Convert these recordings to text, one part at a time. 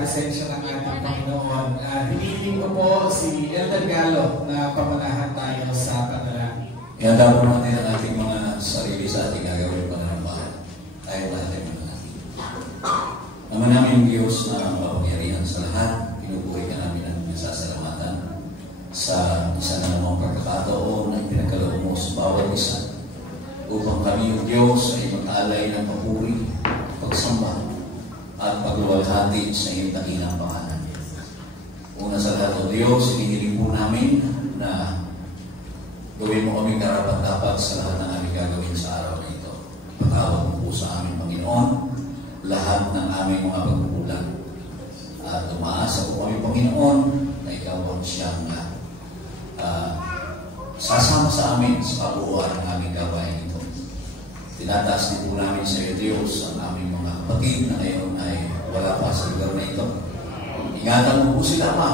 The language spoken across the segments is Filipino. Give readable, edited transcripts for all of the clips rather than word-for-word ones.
presensya ng ating Panginoon. Hinihiling ko po si Elder Galo na pamanahan tayo sa panalangin. Ihanda po natin ang ating mga sarili sa ating gagawin pananampahan. Tayo natin manalangin. Naman namin Diyos na mapangyarihan sa lahat, pinubuhay ka namin ang nasasalamatan sa isa na namang pagkakataon na ipinagkaloob mo sa bawat isa upang kami yung Diyos ay mag-alay ng papuri, pagsamba at pagluwalhati sa iyong dakilang pangalan. Una sa lahat o Diyos, hinihiling po namin na gawin mo kami karapat-dapat sa lahat ng aming gagawin sa araw na ito. Patawad mo po sa aming Panginoon lahat ng aming mga pagkukulang. At umaasa po kami Panginoon na ikaw ang siyang sasama sa amin sa kabuuan ng aming gawain ito. Tinataas din po namin sa iyo Diyos ang aming mga kapatid na ngayon ay wala pa sa lugar na ito. Ingatan mo po sila ma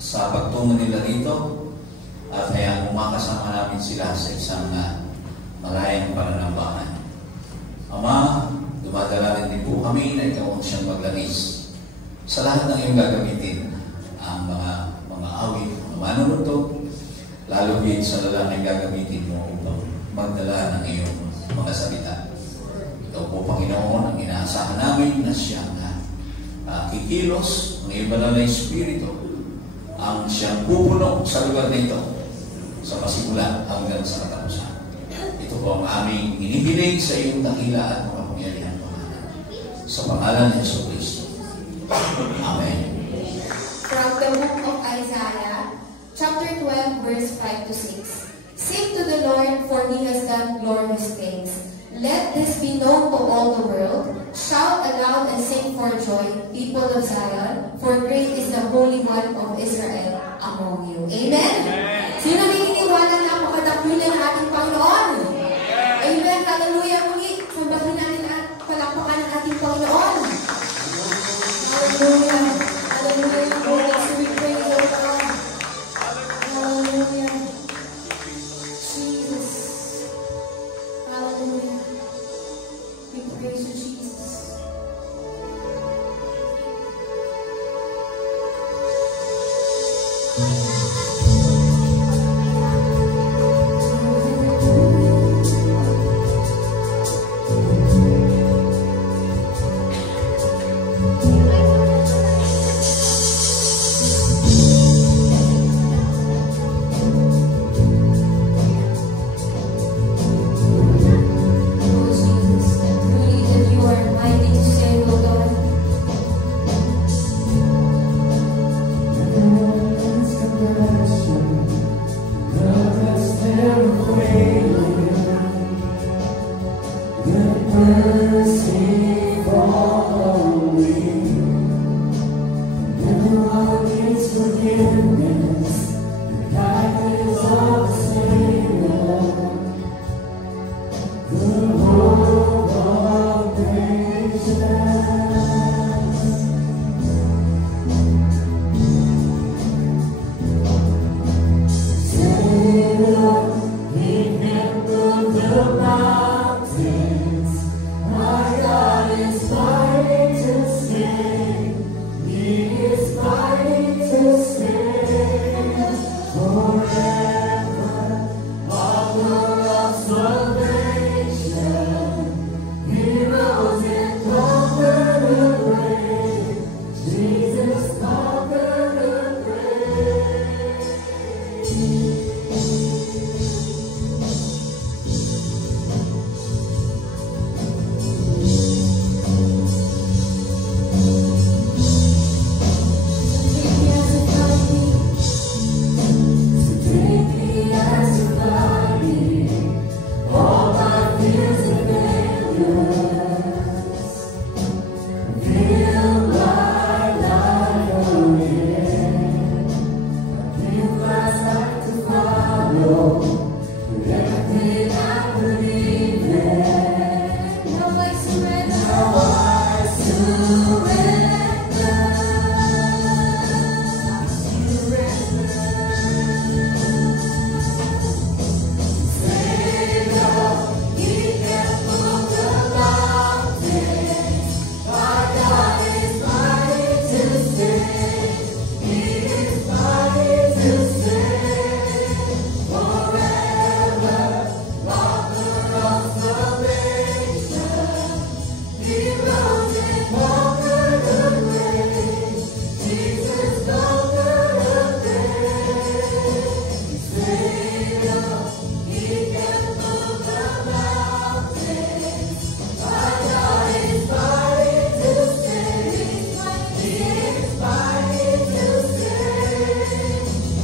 sa pagtungo nila dito at hayaan mo makasama namin sila sa isang malayang pananambahan. Ama, dumadala din po kami na ikaw ang siyang maglangis sa lahat ng iyong gagamitin ang mga awit, mga manununtok, lalo din sa lalang gagamitin mo upang magdala ng iyong mga salita. Ikaw po, Panginoon, ang inaasahan namin na siyang kikilos ng iyong banal na Espiritu, ang siyang pupuno sa lugar na ito, sa pasimula hanggang sa katapusan. Ito po ang aming inihiling sa iyong dakila at makapangyarihan pangalan. Sa pangalan ni Jesus Cristo. Amen. From the book of Isaiah, chapter 12, verse 5 to 6. Sing to the Lord, for He has done glorious things. Let this be known to all the world. Shout aloud and sing for joy, people of Zion, for great is the Holy One of Israel among you. Amen? Sino naniniwala na napakadakila ng ating Panginoon? Amen. Hallelujah. Muli, sambahin natin at palakpakan ng ating Panginoon. Hallelujah. Hallelujah. Holy Spirit, praise the Lord. Hallelujah. Jesus. Hallelujah. We praise you, Jesus.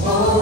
Oh,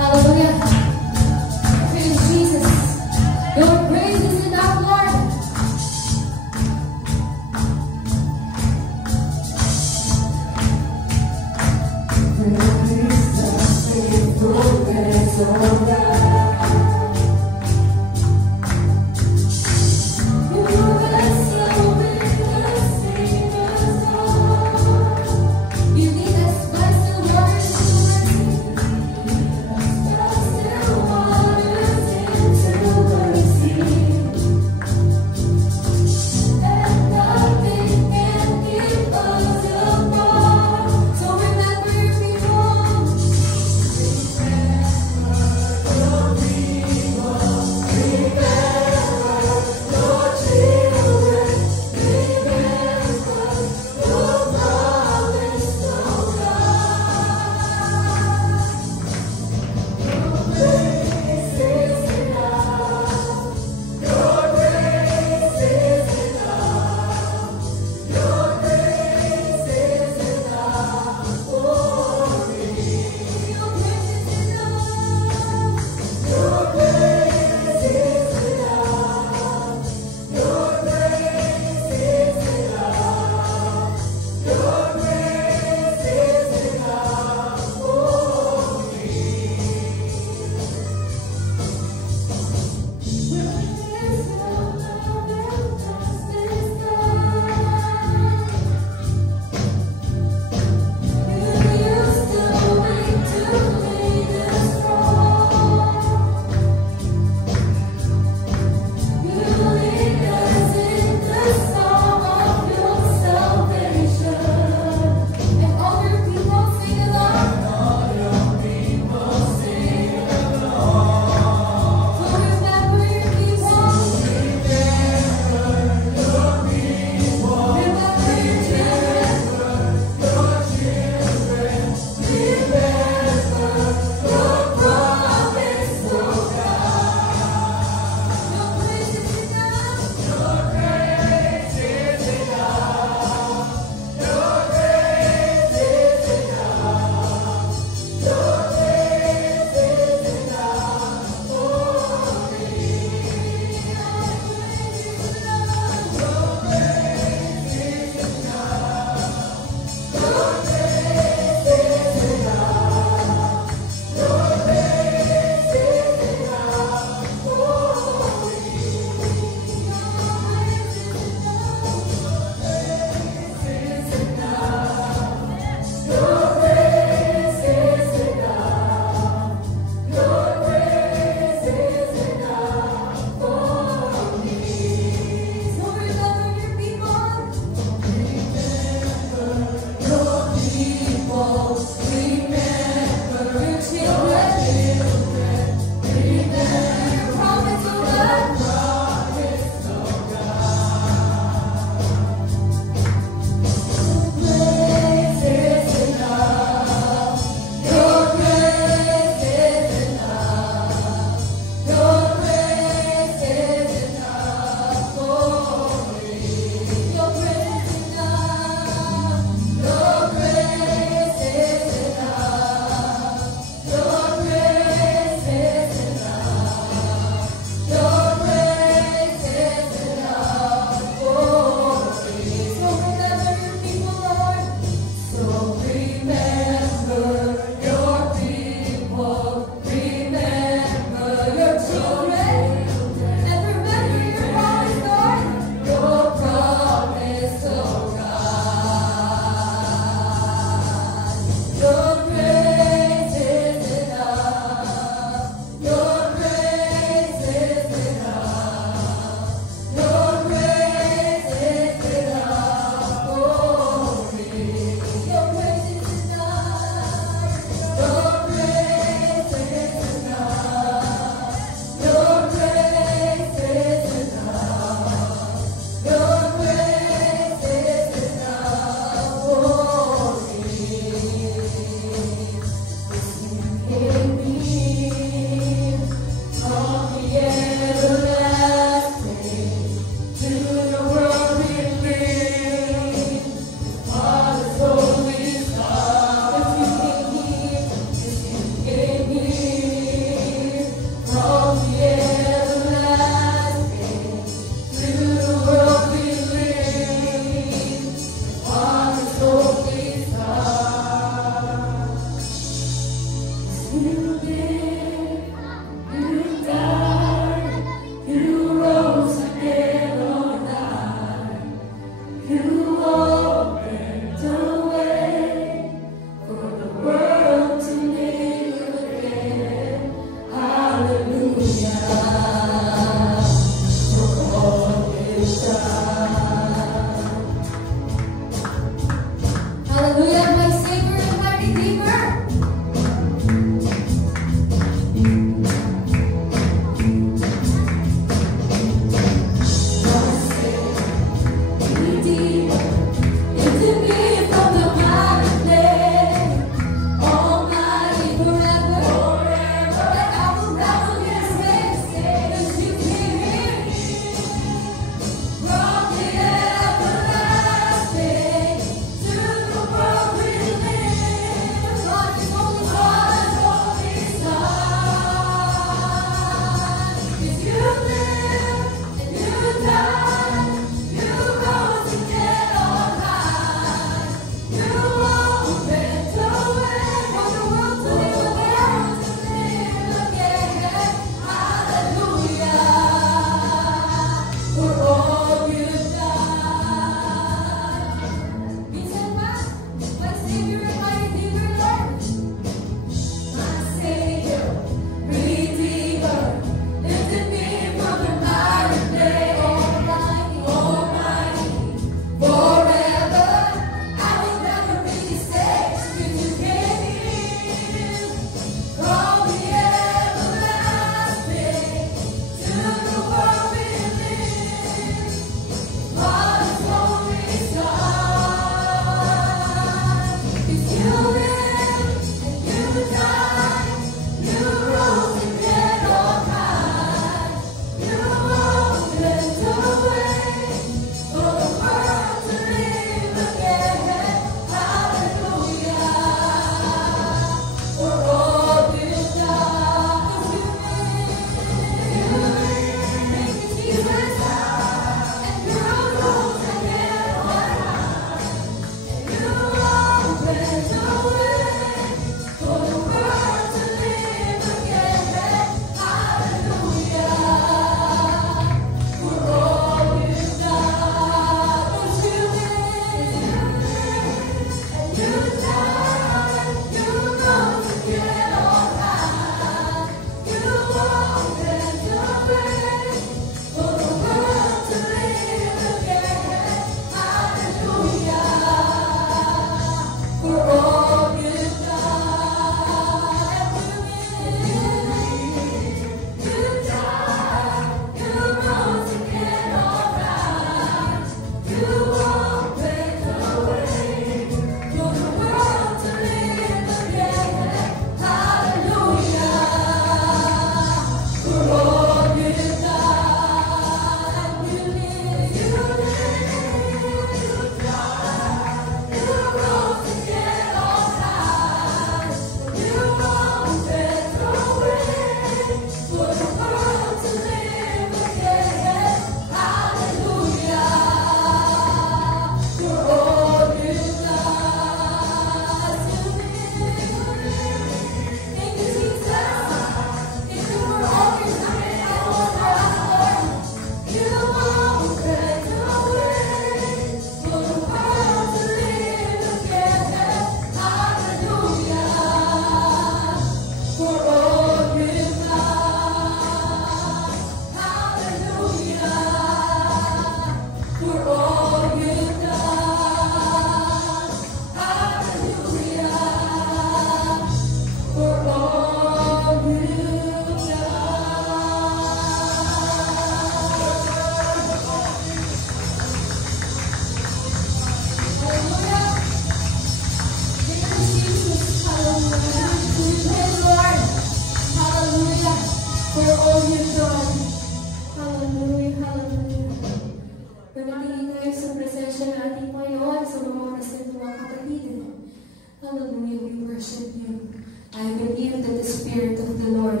Hallelujah, we worship you. I believe that the Spirit of the Lord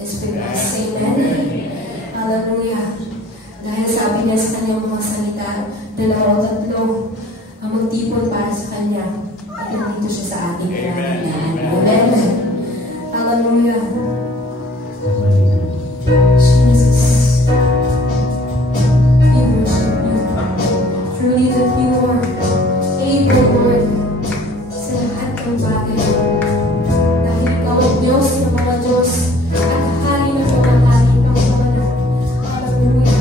is with us. Amen. Hallelujah. Dahil sabi niya sa kanyang mga salita, 2 o 3 ang magtipon para sa kanya at nandito siya sa ating pinagdaan. Amen. Hallelujah. Jesus. We worship you. Truly that you are able, Lord, sa lahat ng bagay. Dahil ikaw ang Diyos ng mga Diyos at hari ng mga hari ng mga. Hallelujah.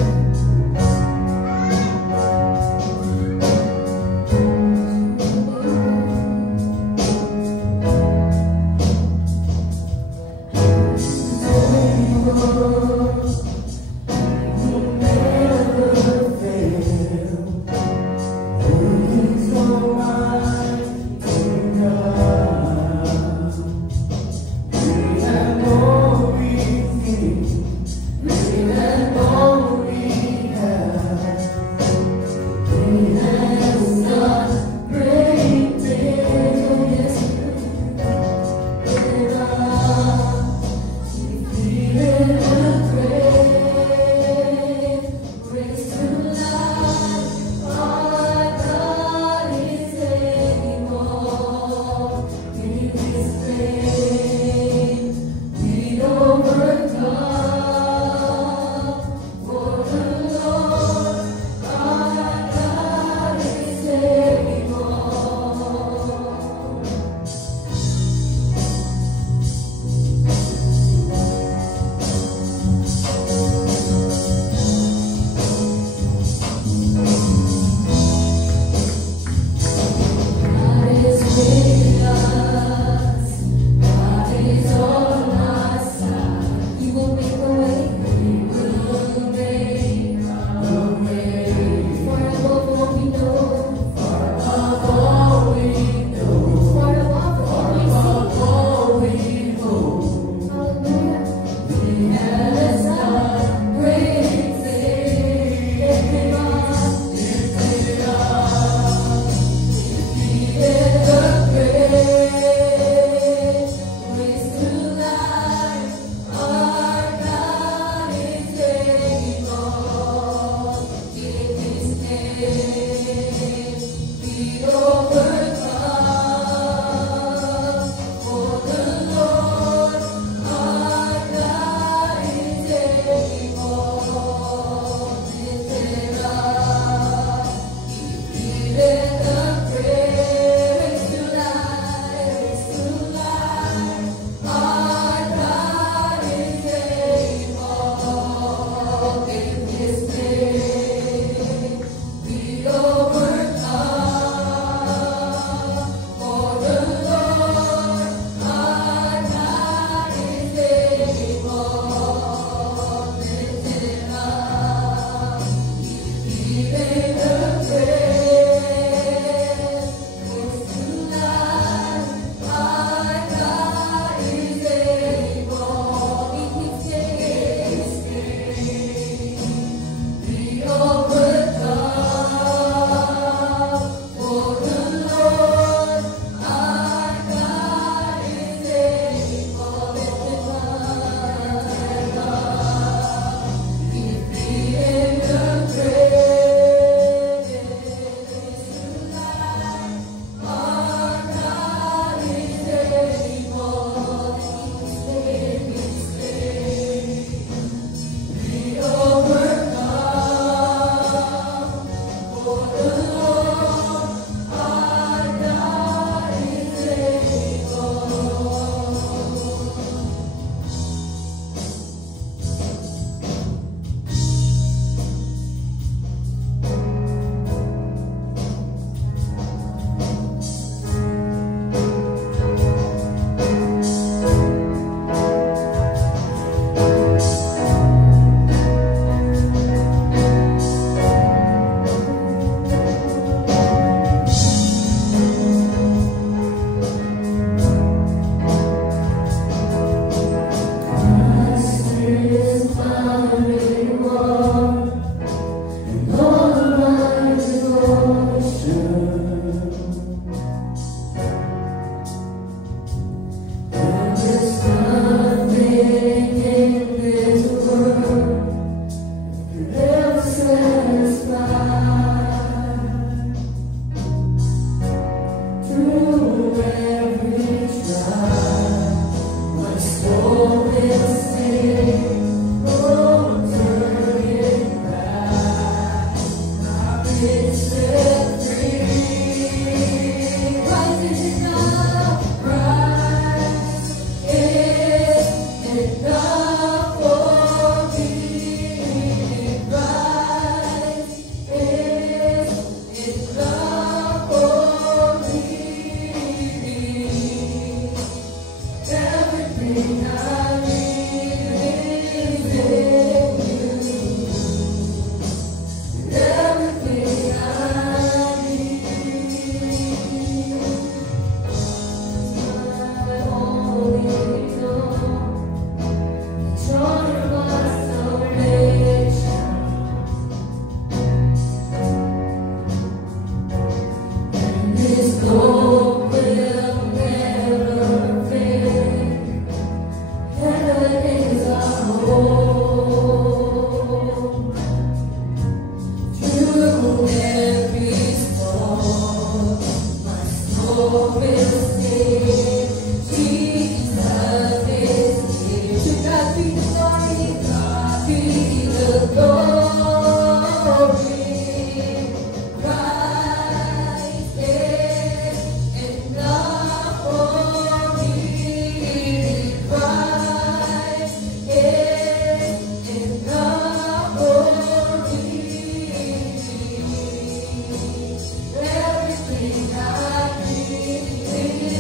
Everything I need.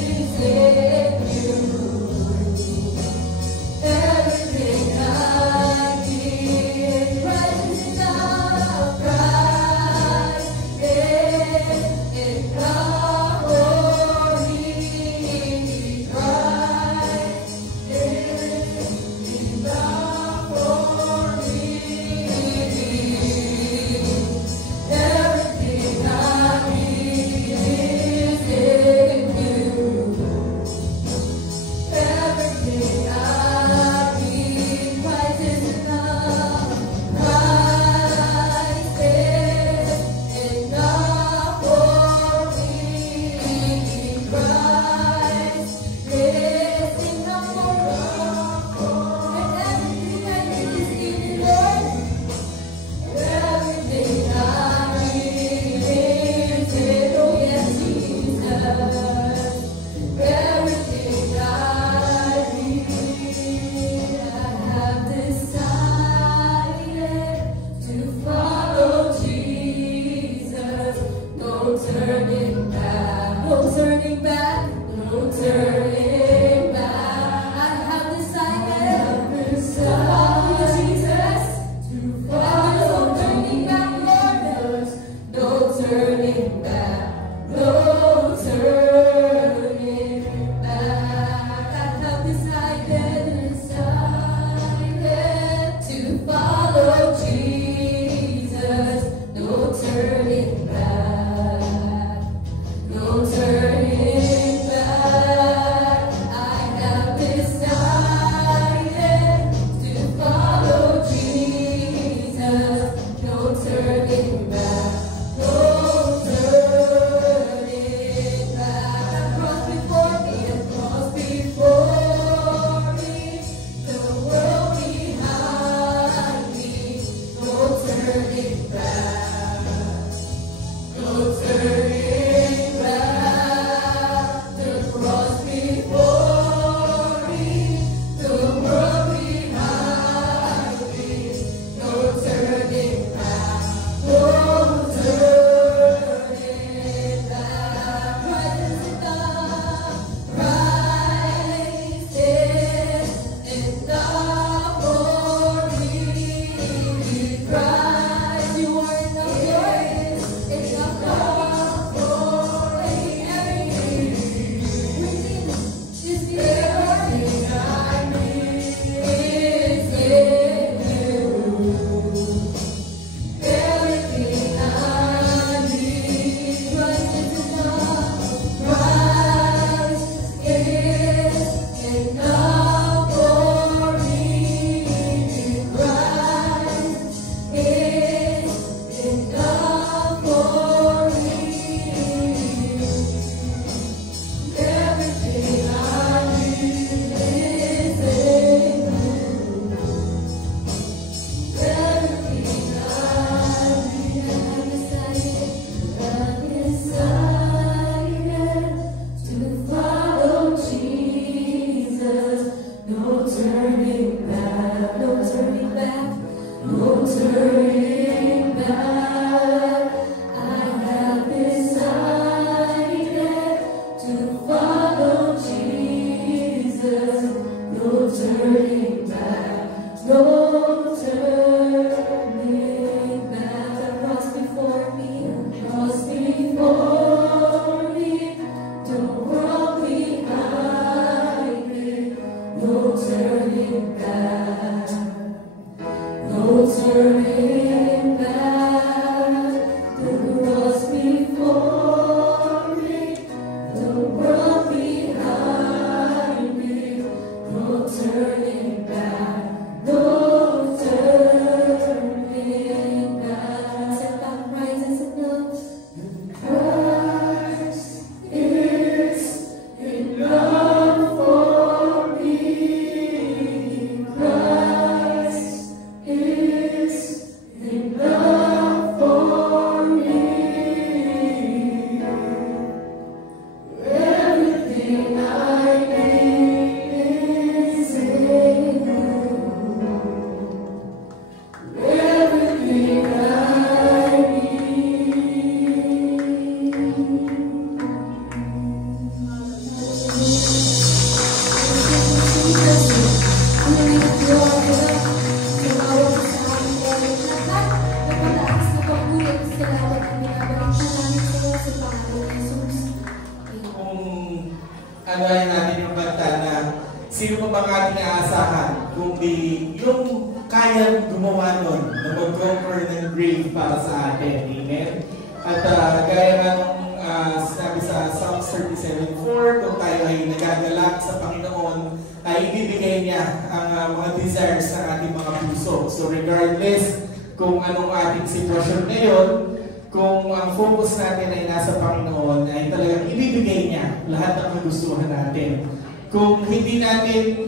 sino pa bang ating aasahan kung di yung kaya gumawa nun na mag-conquer ng grave para sa atin. Amen? At gaya nga nung sinabi sa Psalms 37:4, kung tayo ay nagagalak sa Panginoon, ay ibibigay niya ang mga desires ng ating mga puso. So regardless kung anong ating sitwasyon ngayon, kung ang focus natin ay nasa Panginoon, ay talagang ibibigay niya lahat ng kagustuhan natin. Kung hindi natin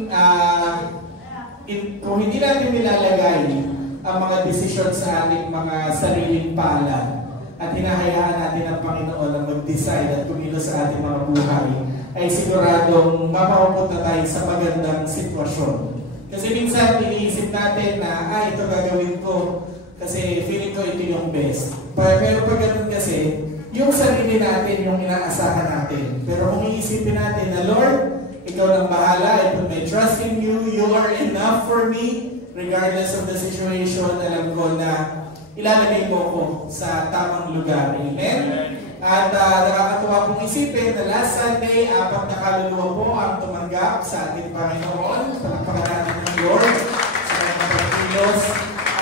nilalagay ang mga desisyon sa ating mga sariling palad at hinahayaan natin ang Panginoon na mag-decide at kumilos sa ating mga buhay, ay siguradong mapapunta tayo sa magandang sitwasyon. Kasi minsan iniisip natin na ito gagawin ko kasi feeling ko ito yung best. Pero pag ganun kasi, yung sarili natin yung inaasahan natin. Pero kung iisipin natin na, Lord, ikaw lang bahala, I put my trust in you, you are enough for me, regardless of the situation, alam ko na ilalagay mo ko sa tamang lugar. Amen? At nakakatuwa pong isipin na last Sunday, 4 na kaluluwa po ang tumanggap sa ating Panginoon. Palakpakan natin ng Lord sa kanyang pagkilos.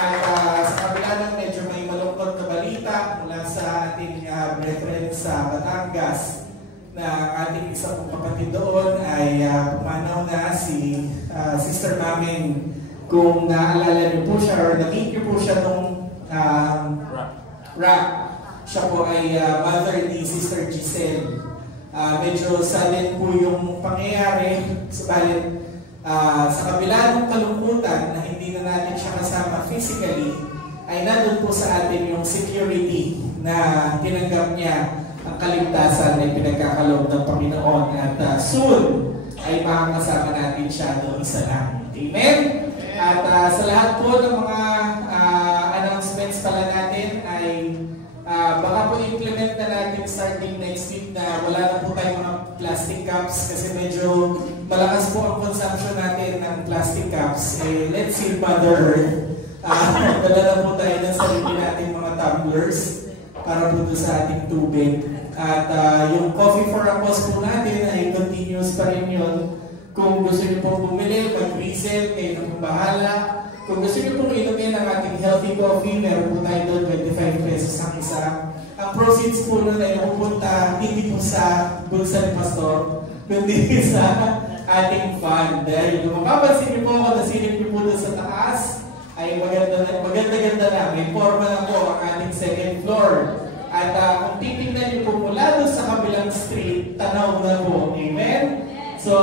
At sa kabila ng medyo may malungkot na balita mula sa ating brethren sa Batangas, na ating isa pong kapatid doon ay pumanaw na si Sister Maming. Kung naalala niyo po siya or na-meet niyo po siya nung Rock. Siya po ay mother ni Sister Giselle. Medyo sudden po yung pangyayari, subalit sa kabila ng kalungkutan na hindi na natin siya kasama physically, ay nandun po sa atin yung security na tinanggap niya ang kaligtasan na pinagkakaloob ng Panginoon, at soon ay makakasama natin siya doon sa langit. Amen? At sa lahat po ng mga announcements pala natin ay baka po implement na natin starting next week na wala na po tayong mga plastic cups kasi medyo malakas po ang consumption natin ng plastic cups. Let's see Mother Earth. Dala na po tayo ng sarili natin mga tumblers para po sa ating tubig. At yung coffee for a cause po natin ay continuous pa rin yun. Kung gusto niyo pong bumili, mag-resell, kayo na pong bahala. Kung gusto niyo pong inumin ang ating healthy coffee, meron po tayo doon 25 pesos ang isa. Ang proceeds po nun ay pupunta hindi po sa bulsa ni Pastor, kundi sa ating fund. Dahil kung mapapansin niyo po ako, nasilip niyo po doon sa taas, ay maganda-ganda na. May forma na po ang ating second floor. At kung titignan niyo po mula doon sa kabilang street, tanaw na po. Amen? So,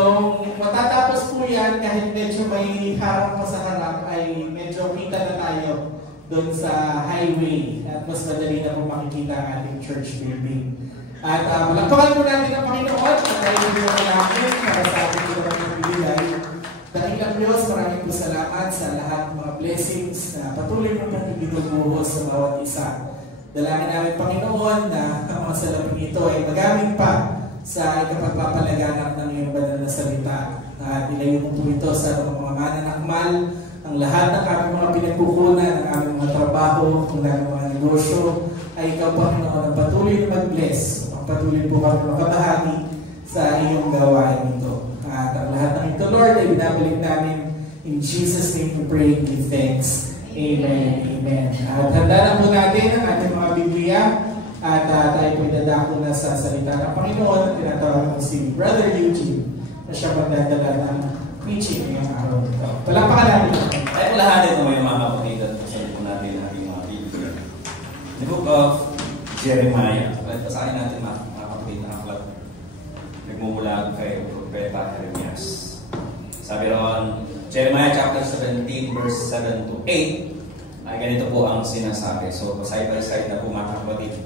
matatapos po yan kahit medyo may harang pa sa harap, ay medyo kita na tayo doon sa highway at mas madali na po makikita ang ating church building. At malakpakan po natin ang Panginoon at tayo po namin para sa ating pagpapilay. Dakilang Diyos, maraming po salamat sa lahat ng mga blessings na patuloy mo pong ibinubuhos sa bawat isa. Dalangin namin Panginoon na ang mga salaping ito ay magamit pa sa ikapagpapalaganap ng iyong banal na salita. At ilayo mo po ito sa mga mananakmal, ang lahat ng aming mga pinagkukunan, ang aming mga trabaho, ang aming mga negosyo, ay ikaw Panginoon ang patuloy na mag-bless, ang patuloy po kami makabahagi sa iyong gawain ito. At ang lahat ng ito, Lord, ay binabalik namin in Jesus' name we pray and give thanks. Amen. Amen. At handa na po natin ang ating mga Biblia. At tayo po idadako na sa salita ng Panginoon at tinatawag ko si Brother Eugene na siya magdadala ng preaching ngayong araw nito. Palakpakan natin. Tayo lahat ito may mga kapatid at pasalit po natin ang ating mga Biblia. The book of Jeremiah. Pasahin natin mga kapatid na aklat. Nagmumula kay Propeta Jeremias. Sabi ron, Jeremiah chapter 17 verse 7 to 8 ay ganito po ang sinasabi. So, side by side na po mga kapatid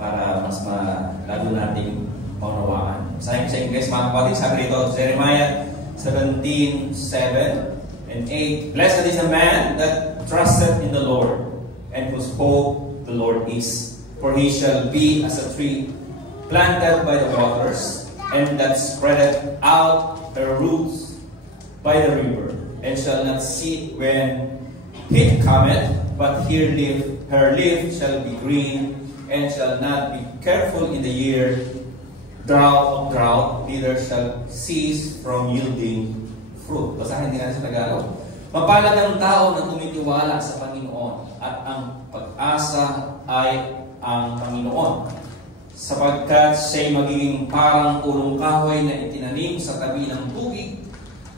para mas lalo nating maunawaan. Sa English, mga kapatid, sabi rito, Jeremiah 17:7 and 8. Blessed is a man that trusted in the Lord, and whose hope the Lord is. For he shall be as a tree planted by the waters, and that spreadeth out her roots by the river, and shall not see when heat cometh, but her leaf shall be green, and shall not be careful in the year drought, neither shall cease from yielding fruit. Basahin din natin sa Tagalog. Mapalad ang tao na tumitiwala sa Panginoon at ang pag-asa ay ang Panginoon. Sapagkat siya'y magiging parang pulong kahoy na itinanim sa tabi ng tubig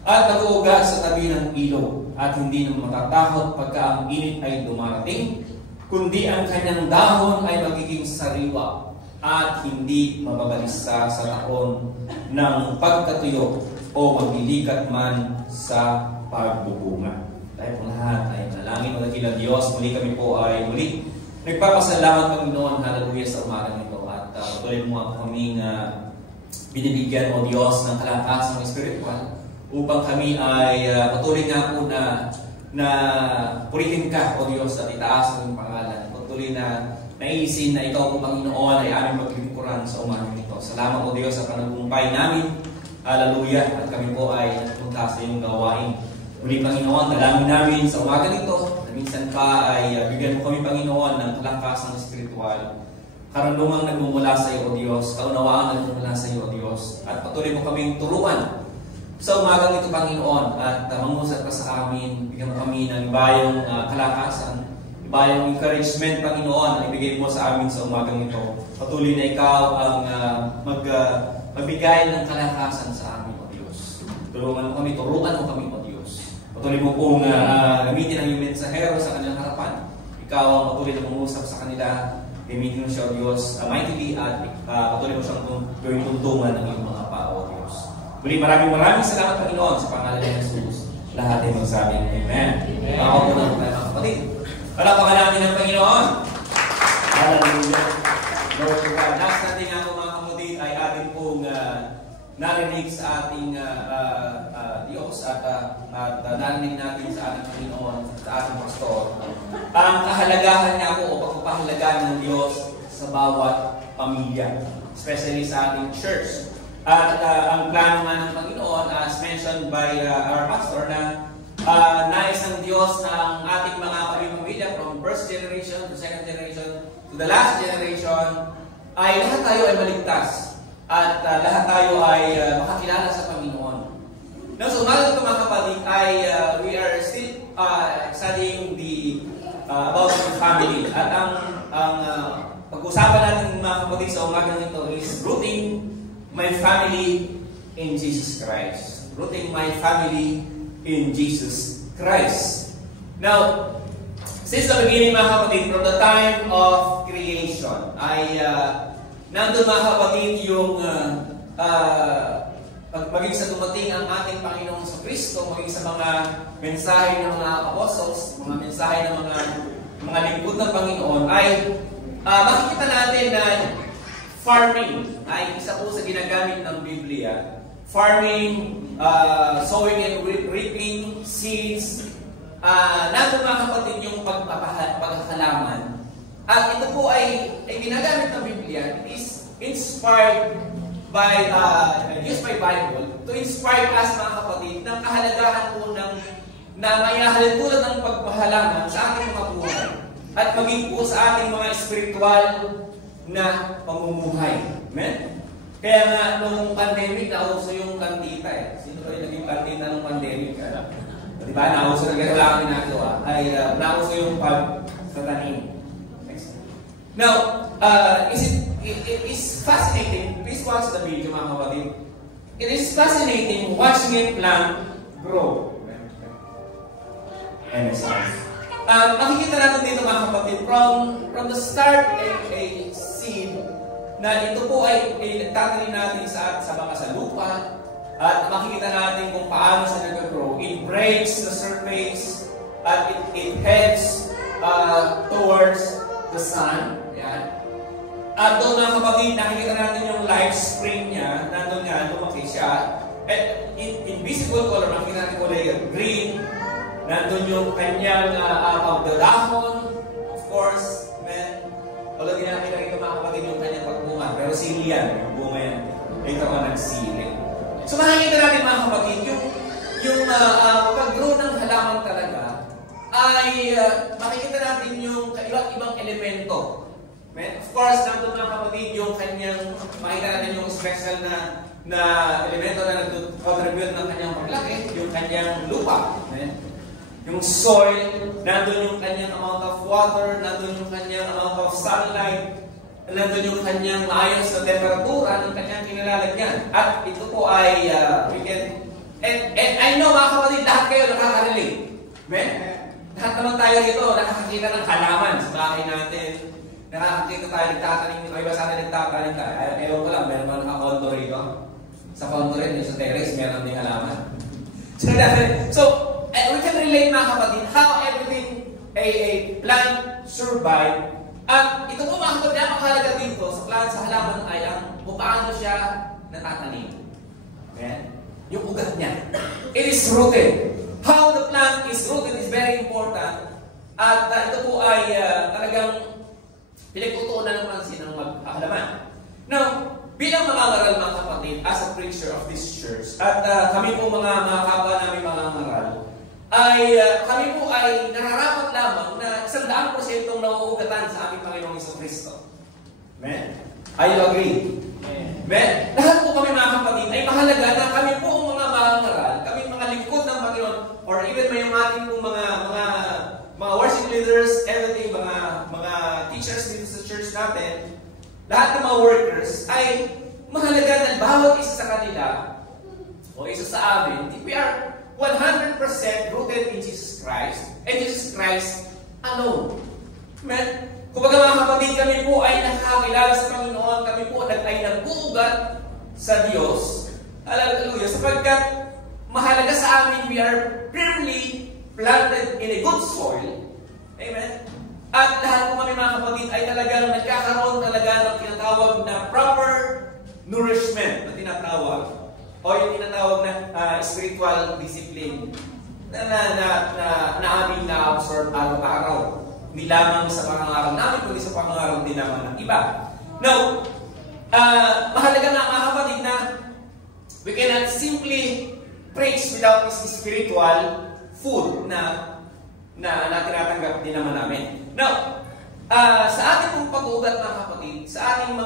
at nag-uugat sa tabi ng ilog at hindi na matatakot pagka ang init ay dumarating, kundi ang kanyang dahon ay magiging sariwa at hindi mababalisa sa taon ng pagkatuyo o maglilikat man sa pagbubunga. Tayo po lahat ay manalangin o dakilang Diyos. Muli kami po ay muli nagpapasalamat, Panginoon, hallelujah, sa umaga nito. At patuloy mo ako kaming binibigyan o Diyos ng kalakasang spiritual upang kami ay patuloy nga po na purihin ka, o Diyos, at itaas ang iyong pangalan. Patuloy na naisin na ikaw po, Panginoon, ay aming maglingkuran sa umaga nito. Salamat, o Diyos, sa panagumpay namin. Hallelujah. At kami po ay nagpunta sa iyong gawain. Muli, Panginoon, dalangin namin sa umaga nito. Minsan pa ay bigyan mo kami, Panginoon, ng kalakasang spiritual. Karunungang nagmumula sa iyo, O Diyos. Kaunawaan nagmumula sa iyo, O Diyos. At patuloy mo kaming turuan sa umagang ito, Panginoon. At mangusap ka sa amin. Bigyan mo kami ng ibayong kalakasan, ibayong encouragement, Panginoon, na ibigay mo sa amin sa umagang ito. Patuloy na ikaw ang magbigay ng kalakasan sa amin, O Diyos. Turuan mo kami, O Diyos. Patuloy mo pong gamitin ang iyong mensahero sa kanilang harapan. Ikaw ang patuloy na mangusap sa kanila. Gamitin mo siya, O Diyos, mightily, at patuloy mo siyang gawing tuntungan ng iyong mga pao, O Diyos. Muli, maraming salamat, Panginoon, sa pangalan ng Jesus. Lahat ay magsabing Amen. Ako po na po tayo, mga kapatid. Palapakan natin ng Panginoon. Hallelujah. Lord to God. Last natin nga po, mga kapatid, ay ating pong narinig sa ating Diyos at narinig natin sa ating Panginoon, sa ating pastor, ang kahalagahan niya po o pagpapahalagaan ng Diyos sa bawat pamilya, especially sa ating church. At ang plano nga ng Panginoon, as mentioned by our pastor, na nais ng Diyos ng ating mga pamilya from first generation to second generation to the last generation, ay lahat tayo ay maligtas. At lahat tayo ay makakilala sa Panginoon. Now, so umaga ito, mga kapatid, ay we are still studying about the family. At ang pag-usapan natin, mga kapatid, sa umaga nito is rooting my family in Jesus Christ. Rooting my family in Jesus Christ. Now, since the beginning, mga kapatid, from the time of creation, ay nandun, mga kapatid, yung maging sa dumating ang ating Panginoong sa Kristo, maging sa mga mensahe ng mga apostles, mga mensahe ng mga lingkod ng Panginoon, ay makikita natin na farming ay isa po sa ginagamit ng Biblia. Farming, sowing and reaping, seeds, nandun, mga kapatid, yung pagkakalaman. At ito po ay ginagamit ng Biblia. It is inspired by, used by Bible to inspire us, mga kapatid, ng kahalagahan po na mayahalintulad ng pagpahalaman sa ating mga buhay. At maging po sa ating mga spiritual na pamumuhay. Amen? Kaya nga, nung pandemic, nauso yung kantita eh. Sino ba yung naging kantita ng pandemic? Diba? Nauso na gano'n lang ginagawa. Ay, nauso yung pag-satanin. Now, it is fascinating. Please watch the video, mga kapatid. It is fascinating watching a plant grow. And it's makikita natin dito, mga kapatid, from the start a seed na ito po ay nagtatanim natin sa mga sa lupa, at makikita natin kung paano siya nag-grow. It breaks the surface at it heads towards the sun. Yan. At doon, mga kapatid, nakikita natin yung life spring niya. Nandun nga, lumaki siya. At invisible color, makikita natin kulay green. Nandun yung kanyang pagdadahon. Of course, man. Wala din natin nakita, mga kapatid, yung kanyang pagbunga. Pero sili yan, yung bunga yan. Ito ka nagsili. So makikita natin, mga kapatid, yung pag-grow ng halaman talaga ay makikita natin yung iba't ibang elemento. Of course, nandun, mga kapatid, yung kanyang, makikita natin yung special na elemento na nag-contribute ng kanyang paglaki, yung kanyang lupa. Amen? Yung soil, nandun yung kanyang amount of water, nandun yung kanyang amount of sunlight, nandun yung kanyang maayos na temperatura ng kanyang kinalalagyan. At ito po ay, and I know mga kapatid, lahat kayo nakaka-relate. Amen? Lahat naman tayo rito, nakakakita ng halaman sa bahay natin. Nakakakita tayo, nagtatanim, yung iba sana nagtatanim tayo. Ewan ko lang, meron ba nakakondo rito? Sa condo rin, yung sa terrace, meron din halaman. So, we can relate mga kapatid, how everything, a plant survive. At ito po mga kapatid, napakahalaga dito sa plant, sa halaman ay ang kung paano siya natatanim. Okay? Yung ugat niya. It is rooted. How the plant is rooted is very important. At ito po ay talagang pinagtutuunan ng pansin ng maghalaman. Now, bilang mga ngaral mga kapatid, as a preacher of this church, at kami po mga kapwa namin mga ngaral, ay kami po ay nararapat lamang na 100% nauugatan sa aming Panginoong Jesucristo. Amen? Are you agree? Amen? Lahat po kami mga kapatid ay mahalaga na kami po mga ngaral, kami mga lingkod ng Panginoon, or even may ating po mga worship leaders, everything, mga teachers dito sa church natin, lahat ng mga workers ay mahalaga na bawat isa sa kanila o isa sa amin, we are 100% rooted in Jesus Christ and Jesus Christ alone. Amen? Kumbaga mga kapatid, kami po ay nakakilala sa Panginoon, kami po ay nag-uugat sa Diyos. Hallelujah. Sapagkat mahalaga sa amin, we are firmly planted in a good soil. Amen? At lahat po kami mga kapatid ay talagang nagkakaroon talaga ng tinatawag na proper nourishment na tinatawag o yung tinatawag na spiritual discipline na aming na-absorb araw-araw. Hindi lamang sa pangangaraw namin, kundi sa pangangaraw din naman ng iba. Now, mahalaga na mga kapatid na we cannot simply preach without this spiritual food na tinatanggap din naman namin. Now, sa ating pong pag-uugat mga kapatid, sa aming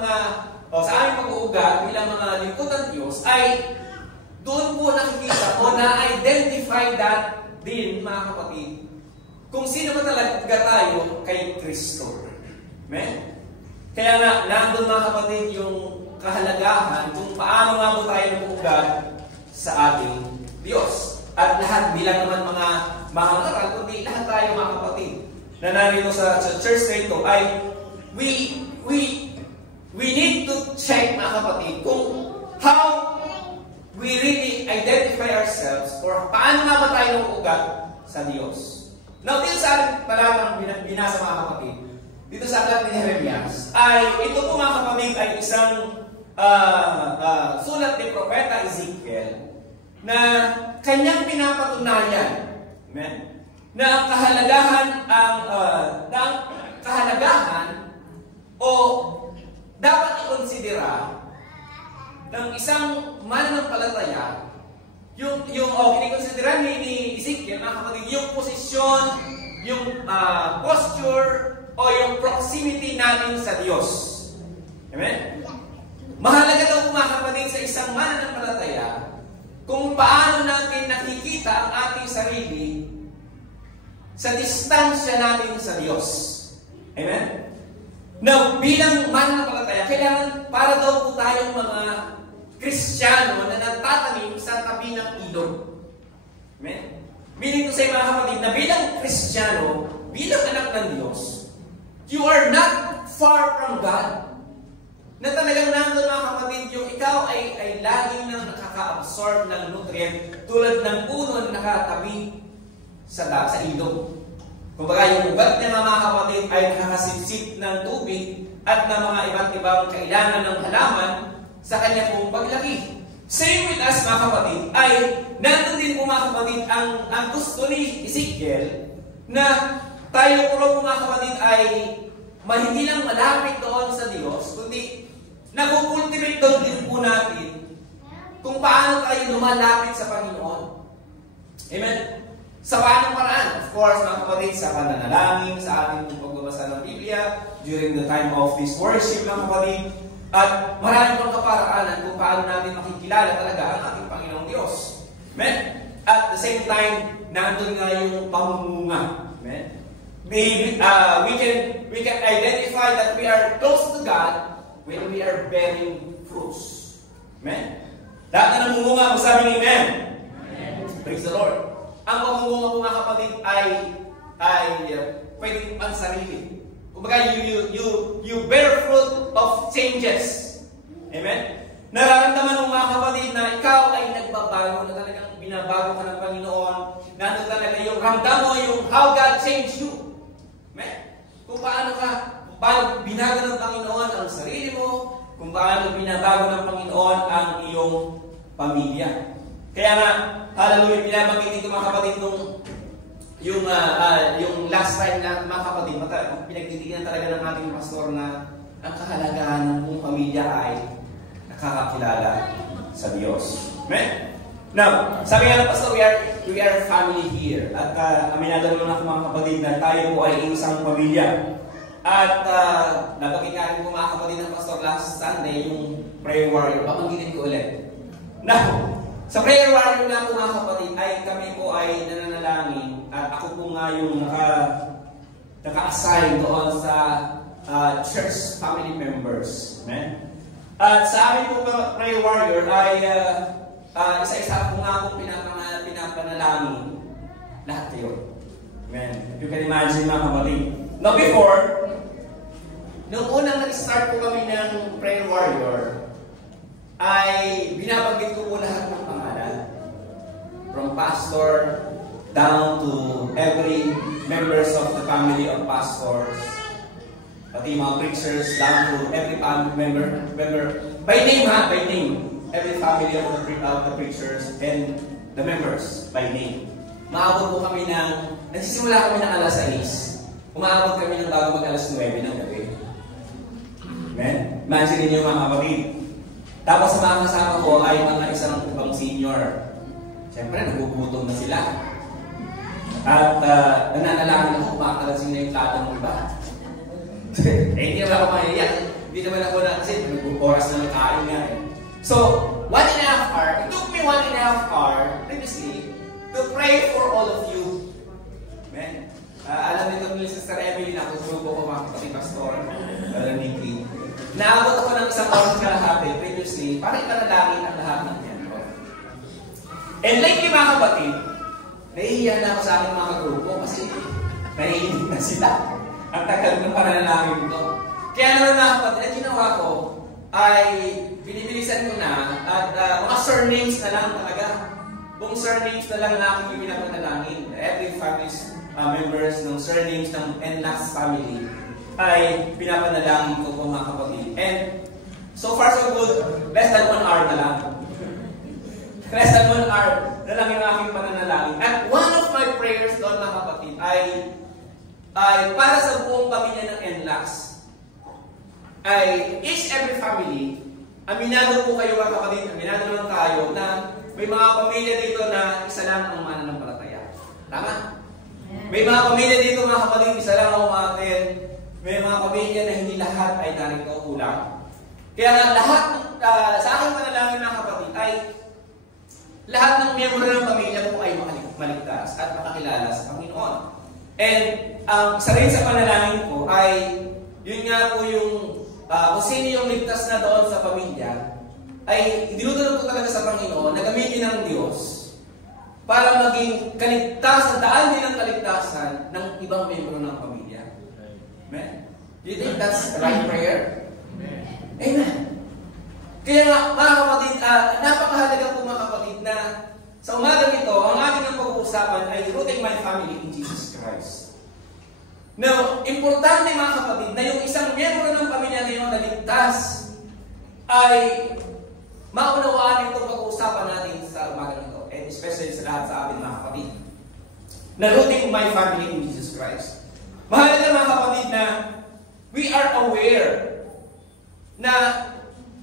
pag-uugat bilang mga lingkod ng Diyos, ay doon po nakikita o na-identify that din mga kapatid kung sino ba talaga tayo kay Kristo. Amen? Kaya nga, nandun mga kapatid yung kahalagahan kung paano nga po tayo nag-uugat sa ating Diyos. At lahat bilang naman mga ngaral, kundi lahat tayo mga kapatid na narito sa church na ito ay we need to check mga kapatid kung how we really identify ourselves or paano nga ba tayo nag-uugat sa Diyos. Now, dito sa ating talatang binasa mga kapatid, dito sa aklat ni Jeremias, ay ito po mga kapatid ay isang sulat ni Propeta Ezekiel na kanyang pinapatunayan, amen, na ang kahalagahan o dapat ikonsidera ng isang mananampalataya kinikonsidera ni Ezekiel, mga kapatid, yung posisyon, yung posture, o yung proximity namin sa Diyos. Amen? Mahalaga daw po mga kapatid sa isang mananampalataya kung paano natin nakikita ang ating sarili sa distansya natin sa Diyos. Amen? Now, bilang mananampalataya, kailangan para daw po tayong mga Kristiyano na nagtatanim sa tabi ng ilog. Amen? Meaning to say mga kapatid na bilang Kristiyano, bilang anak ng Diyos, you are not far from God. Na talagang nandun mga kapatid, yung ikaw ay laging nang nakaka-absorb ng nutrient tulad ng puno na nakatabi sa ilog. Kumbaga yung ugat niya mga kapatid ay nakakasipsip ng tubig at ng mga iba't ibang kailangan ng halaman sa kanya pong paglaki. Same with us mga kapatid, ay nandun din po mga kapatid ang gusto ni Ezekiel na tayo po mga kapatid ay hindi lang malapit doon sa Diyos, kundi nag-cultivate doon din po natin kung paano tayo lumalapit sa Panginoon. Amen? Sa paanong paraan? Of course, mga kapatid, sa pananalangin, sa ating pagbabasa ng Biblia, during the time of this worship, mga kapatid, At marami pang kaparaanan kung paano natin makikilala talaga ang ating Panginoong Diyos. Amen? At the same time, nandun nga yung pamunga. Amen? We can identify that we are close to God when we are bearing fruits. Amen? Lahat na namunga, masabi ng Amen. Praise the Lord. Ang pamunga po mga kapatid ay pwedeng pansarili. Kumbaga, you bear fruit of changes. Amen? Nararamdaman mo mga kapatid na ikaw ay nagbabago, na talagang binabago ka ng Panginoon. Nandun talaga yung ramdam mo, yung how God changed you. Amen? Kung paano binago ng Panginoon ang sarili mo, kung paano binabago ng Panginoon ang iyong pamilya. Kaya nga, hallelujah, pinabanggit dito mga kapatid yung last time na mga kapatid, pinagtitigan talaga ng ating pastor na ang kahalagahan ng buong pamilya ay nakakakilala sa Diyos. Amen? Now, sabi nga ng pastor, we are family here. At aminado naman ako mga kapatid na tayo po ay isang pamilya. At nabanggit nga rin po mga kapatid ng pastor last Sunday, yung prayer warrior. Babanggitin ko ulit. Now, sa prayer warrior nga po mga kapatid, ay kami po ay nananalangin at ako po nga yung naka-assign doon sa church family members. Amen? At sa amin po prayer warrior ay isa-isa po nga po pinapanalangin lahat kayo. Amen? You can imagine mga kapatid. Now before, nung unang nag-start po kami ng prayer warrior, ay binabanggit ko po lahat ng pangalan. From pastor down to every members of the family of pastors, pati mga preachers down to every family member by name by name. Every family of the preachers and the members by name. Maabot po kami nagsisimula kami ng alas 6. Umaabot kami ng bago mag-alas 9 ng gabi. Amen? Imagine ninyo mga kapatid. Tapos sa mga kasama ko ay mga isang ibang senior. Siyempre, nagugutom na sila. At nananalangin ako, kumakalasing na yung plato ng iba. Hindi naman ako mahiyak. Hindi naman ako na kasi nag-oras na nakain nga eh. So, 1.5 hours, it took me 1.5 hours previously to pray for all of you. Amen? Alam nito ni Sister Emily na kusubo ko mga kapatid pastor, Nikki. Naabot ako ng isang oras kalahati previously para ipanalangin ang lahat ng membro. And lately mga kapatid, nahihiya na ako sa aking mga grupo kasi nahihinig na sila. Ang tagal ng pananalangin ko. Kaya naman mga kapatid, ang ginawa ko ay binibilisan ko na at mga surnames na lang talaga. Buong surnames na lang na aking pinapanalangin. Every family's members ng surnames ng NLAX family ay pinapanalangin ko po mga kapatid. And so far so good, less than 1 hour na lang. Less than 1 hour na lang yung aking pananalangin. At one of my prayers doon mga kapatid ay para sa buong pamilya ng NLAX. Ay each every family, aminado po kayo mga kapatid, aminado naman tayo na may mga pamilya dito na isa lang ang mananampalataya. Tama? May mga pamilya dito mga kapatid, isa lang ang umaten. May mga pamilya na hindi lahat ay narito kulang. Kaya nga lahat, sa aking panalangin mga kapatid, ay lahat ng miyembro ng pamilya po ay maligtas at makakilala sa Panginoon. And isa rin sa panalangin ko ay yun nga po yung kung sino yung ligtas na doon sa pamilya, ay dinudulog ko talaga sa Panginoon na gamitin ng Diyos para maging kaligtasan, daan din ang kaligtasan ng ibang membro ng pamilya. Amen? Do you think that's the right prayer? Amen. Kaya nga, mga kapatid, napakahalaga po mga kapatid na sa umaga nito, ang ating pag-uusapan ay rooting my family in Jesus Christ. Now, importante mga kapatid na yung isang miyembro ng pamilya na yung naligtas ay maunawaan itong pag-uusapan natin sa umaga nito, and especially sa lahat sa atin mga kapatid. Na rooting my family in Jesus Christ. Mahalaga mga kapatid na we are aware na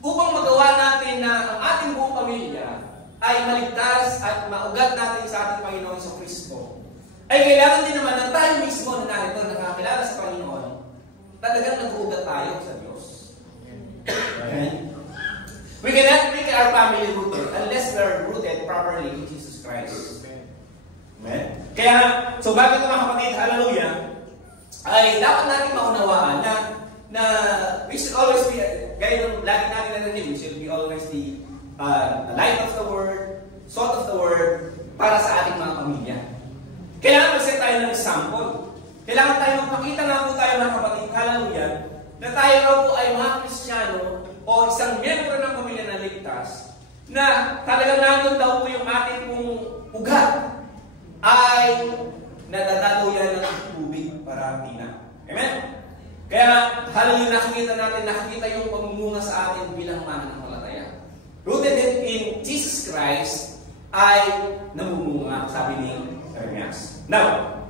upang magawa natin na ang ating buong pamilya ay maligtas at maugat natin sa ating Panginoon sa Kristo, ay kailangan din naman na tayo mismo na narito nakakilala sa Panginoon, talagang nag-uugat tayo sa Diyos. Amen? We cannot make our family rooted unless we are rooted properly in Jesus Christ. Amen? Kaya, so bakit mga kapatid, hallelujah, ay dapat natin maunawaan na we should always be, gaya ng lagi natin narinig, we should be always the light of the Word, salt of the Word, para sa ating mga pamilya. Kailangan mag-set tayo ng example. Kailangan tayo magpakita nga po tayo mga kapatid, hallelujah, na tayo raw po ay mga Kristiyano o isang miyembro ng pamilya na ligtas, na talagang nandun daw po yung ating pong ugat ay nadadaluyan ng tubig para tina. Amen? Kaya, hallelujah, nakikita yung pagmumunga sa atin bilang mananampalataya. Rooted in Jesus Christ ay namumunga, sabi ni Jeremias. Now,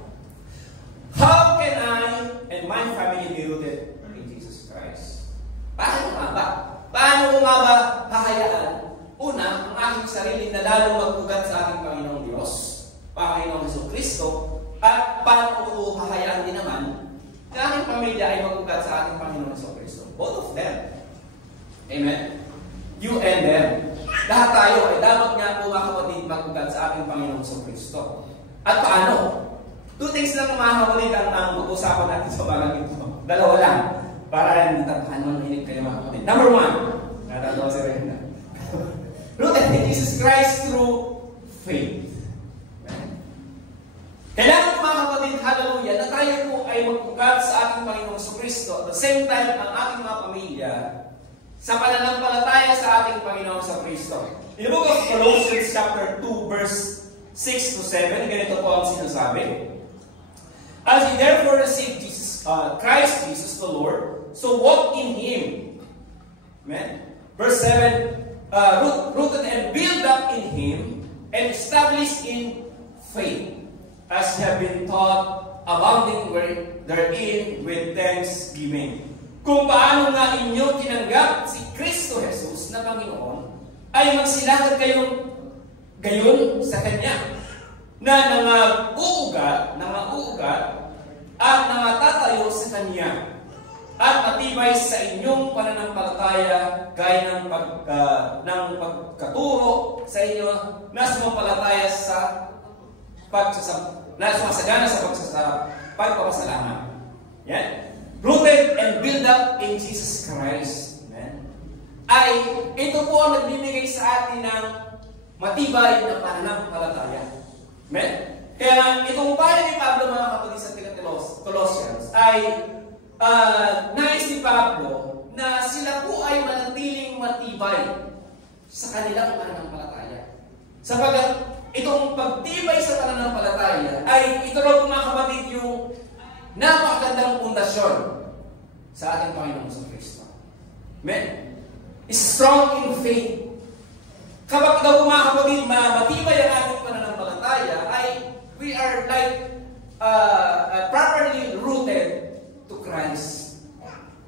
how can I and my family be rooted in Jesus Christ? Paano nga ba? Paano nga ba hahayaan? Una, ang aking sarili na lalong mag-ugat sa ating Panginoong Diyos, Panginoong Jesucristo, at paano ko hahayaan din naman na aking pamilya ay mag-ugat sa ating Panginoong Jesucristo? Both of them. Amen? You and them. Lahat tayo ay dapat nga po mga kapatid mag-ugat sa ating Panginoong Jesucristo. At paano? Two things lang mga kapatid ang mag-usapan natin sa bagang ito. Dalawa lang. Para hindi tapahan manhinig kayo mga kapatid. Number one. Natatawa si Rehna. Rooted in Jesus Christ through faith. Kailangan mga kapatid, hallelujah, na tayo po ay mag-ugat sa ating Panginoong Jesucristo. At the same time, ang ating mga pamilya sa pananampalataya sa ating Panginoong Jesucristo. In the book of Colossians chapter 2 verse 6 to 7, ganito po ang sinasabi. As ye therefore receive Christ Jesus the Lord, so walk in Him. Amen? Verse 7, rooted and built up in Him, and established in faith, as have been taught, abounding therein with thanksgiving. Kung paano nga inyo tinanggap si Kristo Jesus na Panginoon, ay magsilakad kayong gayon sa Kanya, na nangauugat at nangatatayo sa Kanya, at matibay sa inyong pananampalataya gaya ng pagkaturo sa inyo na sumampalataya sa sumasagana sa pagpapasalamat. Yan. Rooted and built up in Jesus Christ. Amen. Ay, ito po ang nagbibigay sa atin ng matibay na pananampalataya. Amen? Kaya itong pahayag ni Pablo mga kapatid sa Colossians ay nais ni Pablo na sila po ay manatiling matibay sa kanilang pananampalataya. Sapagat itong pagtibay sa pananampalataya ay ito raw mga kapatid yung napakagandang pundasyon sa ating Panginoong Jesucristo. Amen? Strong in faith. Kapag daw mga kapatid matibay ang ating pananampalataya ay we are like properly rooted to Christ.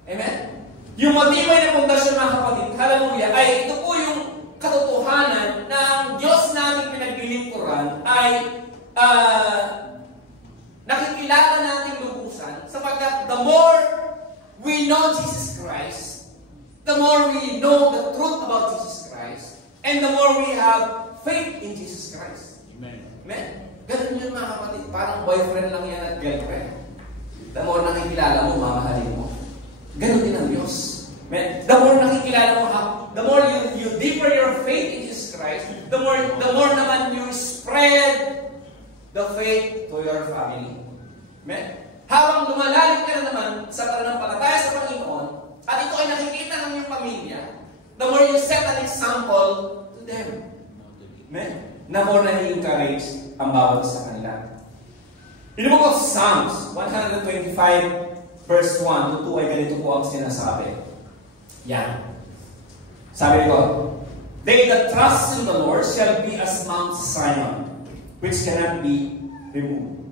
Amen? Yung matibay na pundasyon mga kapatid, hallelujah, ay ito po yung katotohanan na ang Diyos namin pinaglilingkuran ay nakikilala natin lubusan sapagkat the more we know Jesus Christ, the more we know the truth about Jesus Christ, and the more we have faith in Jesus Christ. Amen. Amen? Ganun yun mga kapatid. Parang boyfriend lang yan at girlfriend. The more nakikilala mo, mamahalin mo. Ganun din ang Diyos. Amen? The more nakikilala mo, the more you deeper your faith in Jesus Christ, the more naman you spread the faith to your family. Amen? Habang lumalalim ka na naman sa pananampalataya sa Panginoon, at ito ay nakikita ng iyong pamilya, the more you set an example to them. Amen? Na more na i-encourage ang bawat sa kanila. In the book of Psalms 125 verse 1 to 2 ay ganito po ang sinasabi. Yan. Sabi ko, they that trust in the Lord shall be as Mount Zion, which cannot be removed,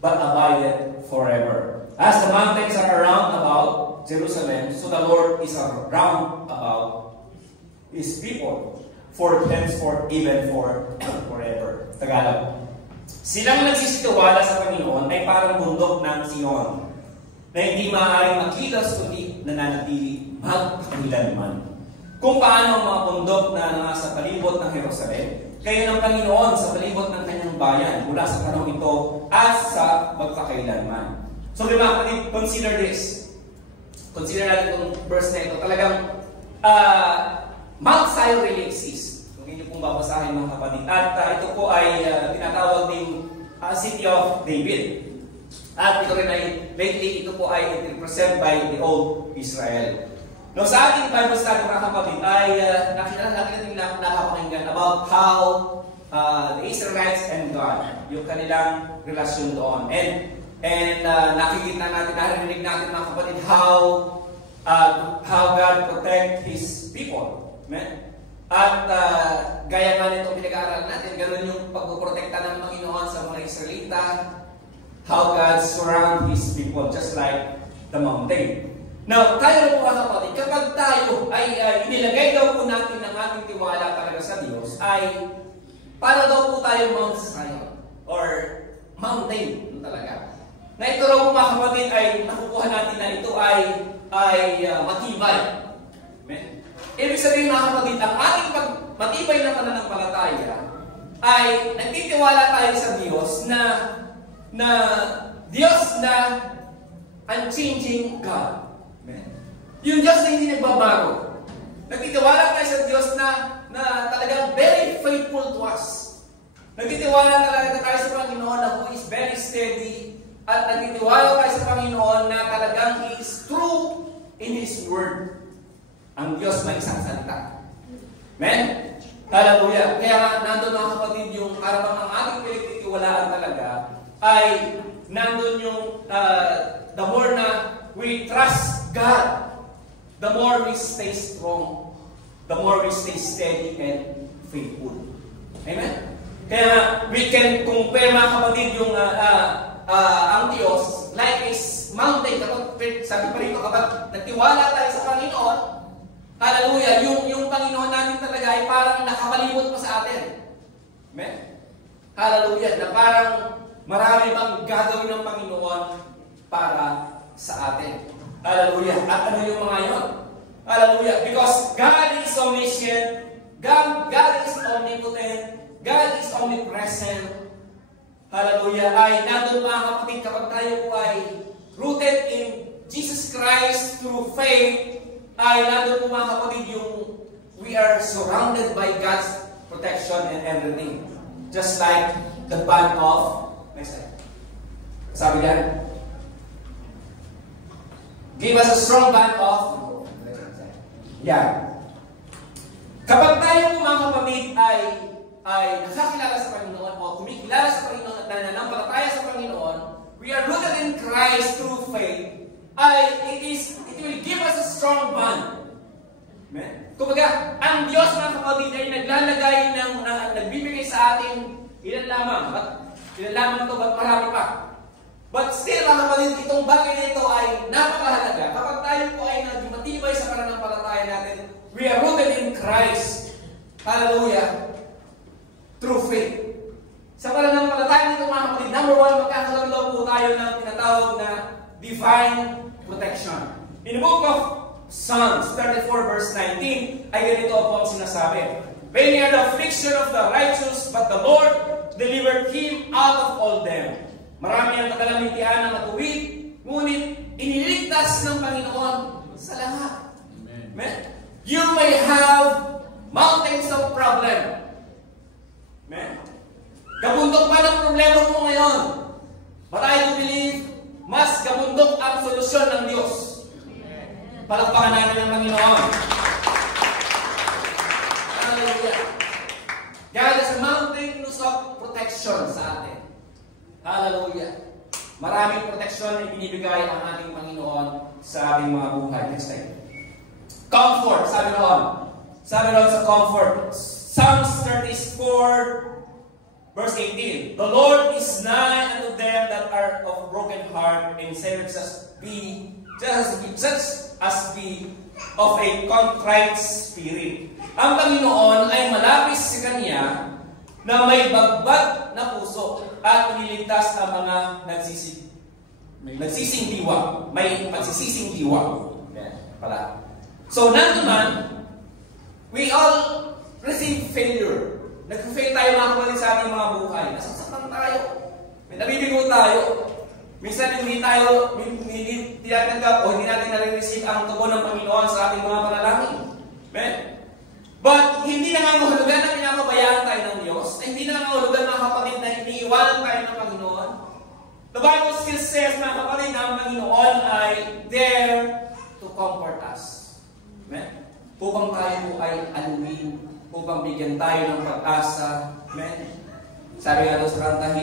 but abideth forever. As the mountains are around about Jerusalem, so the Lord is around about His people, for henceforth, even forever. Tagalog. Silang nagsisitiwala sa Panginoon ay parang bundok ng Sion, na hindi maaaring makilos kundi nananatili magkailanman. kung paano ang mga bundok na nasa palibot ng Jerusalem, kayo ng Panginoon sa palibot ng kanyang bayan mula sa panahon ito at sa magpakailanman. So, mga kapatid, consider this. Consider natin itong verse na ito. Talagang Mount Zion really exists. Kung hindi pong babasahin mga kapatid. At ito po ay tinatawag ding City of David. At ito rin ay, lately, ito po ay represented by the old Israel. No, sa ating Bible study mga kapatid ay nakita natin nakapakinggan about how the Israelites and God, yung kanilang relasyon doon. And nakikita natin, narinig natin mga kapatid how God protect His people. Amen? At gaya nga nitong pinag-aaralan natin, ganoon yung pagpoprotekta ng Panginoon sa mga Israelita, how God surround His people just like the mountain. Now, tayo po mga kapatid, kapag tayo ay inilagay daw po natin ng ating tiwala talaga sa Diyos, ay para daw po tayo Mount Zion or mountain talaga. Na ito raw po mga kapatid ay nakukuha natin na ito ay matibay. Amen? Ibig sabihin mga kapatid, ang ating matibay na pananampalataya ay nagtitiwala tayo sa Diyos na Diyos na unchanging God. Yung Diyos na hindi nagbabago. Nagtitiwala tayo sa Diyos na talagang very faithful to us. Nagtitiwala talaga tayo sa Panginoon na who is very steady. At nagtitiwala tayo sa Panginoon na talagang He is true in His Word. Ang Diyos may isang salita. Amen? Hallelujah. Kaya nandun mga kapatid yung karapang ang ating pinagtitiwalaan talaga ay nandun yung the more na we trust God, the more we stay strong, the more we stay steady and faithful. Amen? Kaya we can compare mga kapatid yung ang Diyos like is mountain. Kapag sabi pa rito, kapag nagtiwala tayo sa Panginoon, hallelujah, yung Panginoon natin talaga ay parang nakapalibot pa sa atin. Amen? Hallelujah, na parang marami bang gagawin ng Panginoon para sa atin. Hallelujah. At ano yung mga yun? Hallelujah. Because God is omniscient, God is omnipotent, God is omnipresent. Hallelujah. Ay nandun mga kapatid, kapag tayo po ay rooted in Jesus Christ through faith, ay nandun po mga kapatid yung we are surrounded by God's protection and everything. Just like the band of, next slide. Sabi diyan, give us a strong band of, yeah. Kapag tayo po mga kapatid ay nakakilala sa Panginoon o kumikilala sa Panginoon at nananampalataya sa Panginoon, we are rooted in Christ through faith, it will give us a strong bond. Amen? Kumbaga, ang Diyos mga kapatid ay naglalagay nagbibigay sa atin ilan lamang ito, ba't marami pa? But still mga kapatid, itong bagay na ito ay napakahalaga. Kapag tayo po ay nagmatibay sa pananampalataya natin, we are rooted in Christ. Hallelujah. Through faith. Sa pananampalataya nito mga kapatid, number one, magkakaroon daw po tayo ng tinatawag na divine protection. In the book of Psalms 34 verse 19, ay ganito po ang sinasabi. Many are the affliction of the righteous, but the Lord delivered him out of all them. Marami ang kakalamitian ng matuwid, ngunit iniligtas ng Panginoon sa lahat. Amen. You may have mountains of problem. Amen. Kabundok pa ng problema mo ngayon. But I do believe, mas kabundok ang solusyon ng Diyos. Palakpakan natin ng Panginoon. Hallelujah. God is a mountain of protection sa atin. Hallelujah. Maraming protection na ibinibigay ang ating Panginoon sa ating mga buhay. Next slide. Comfort, sabi noon. Sabi noon sa comfort. Psalms 34 verse 18. The Lord is nigh unto them that are of broken heart, and saveth us just as be of a contrite spirit. Ang Panginoon ay malapit sa Kanya na may bagbag na puso at iniligtas ang mga nagsising diwa. May pagsisising diwa. Pala. So, nandun man, We all receive failure. Nag-fail tayo mga kapatid sa ating mga buhay. Nasasaktan tayo. May nabibigo tayo. Minsan hindi tinatanggap o hindi natin nare-receive ang tugon ng Panginoon sa ating mga panalangin. Amen? But hindi nangangahulugan na pinapabayaan tayo ng Diyos. Hindi nangangahulugan mga kapatid na iniiwanan tayo ng Panginoon. The Bible still says mga kapatid na ang Panginoon ay there to comfort us. Amen? Upang tayo ay anumin, upang bigyan tayo ng pag-asa. Amen? Sabi nga doon sa kanta,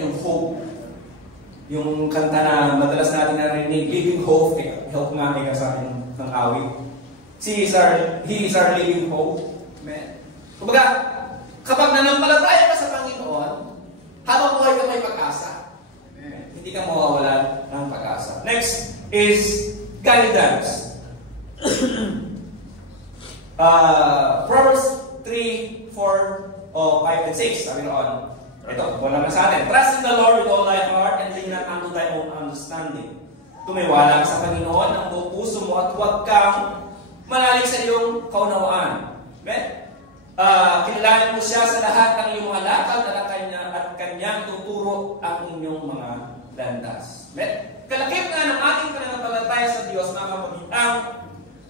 yung hope. Yung kanta na madalas natin narinig, living hope. Help nga kayo sa akin ng awit. He is our living hope. Amen? Kumbaga, kapag nanampalataya ka sa Panginoon, habang buhay ka may pag-asa. Amen? Hindi ka mawawalan ng pag-asa. Next is guidance. Proverbs 3, 4, 5, and 6. Sabi noon, ito, wala na sa atin. Trust in the Lord with all thy heart and lean not unto thy own understanding. Tumiwala ka sa Panginoon ang buong puso mo at huwag kang manalig sa iyong kaunawaan. Amen? Kilalanin mo siya sa lahat ng iyong mga lakad at kanyang tuturo ang inyong mga landas. Amen? Kalakip nga ng ating pananampalataya sa Diyos, mga kapatid,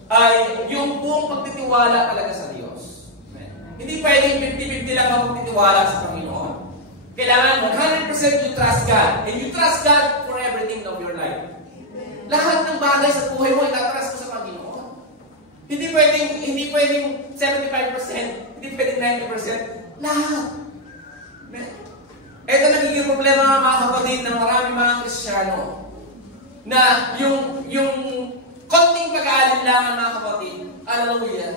ay yung buong pagtitiwala talaga sa Diyos. Amen? Hindi pwedeng 50-50 lang ang pagtitiwala sa Panginoon. Kailangan 100% you trust God. And you trust God for everything of your life. Lahat ng bagay sa buhay mo, itatrust mo sa Panginoon. Hindi pwedeng 75%, hindi pwedeng 90%. Lahat. Ito nagiging problema mga kapatid ng maraming mga Kristiyano. Na yung konting pag-aalinlangan mga kapatid, hallelujah,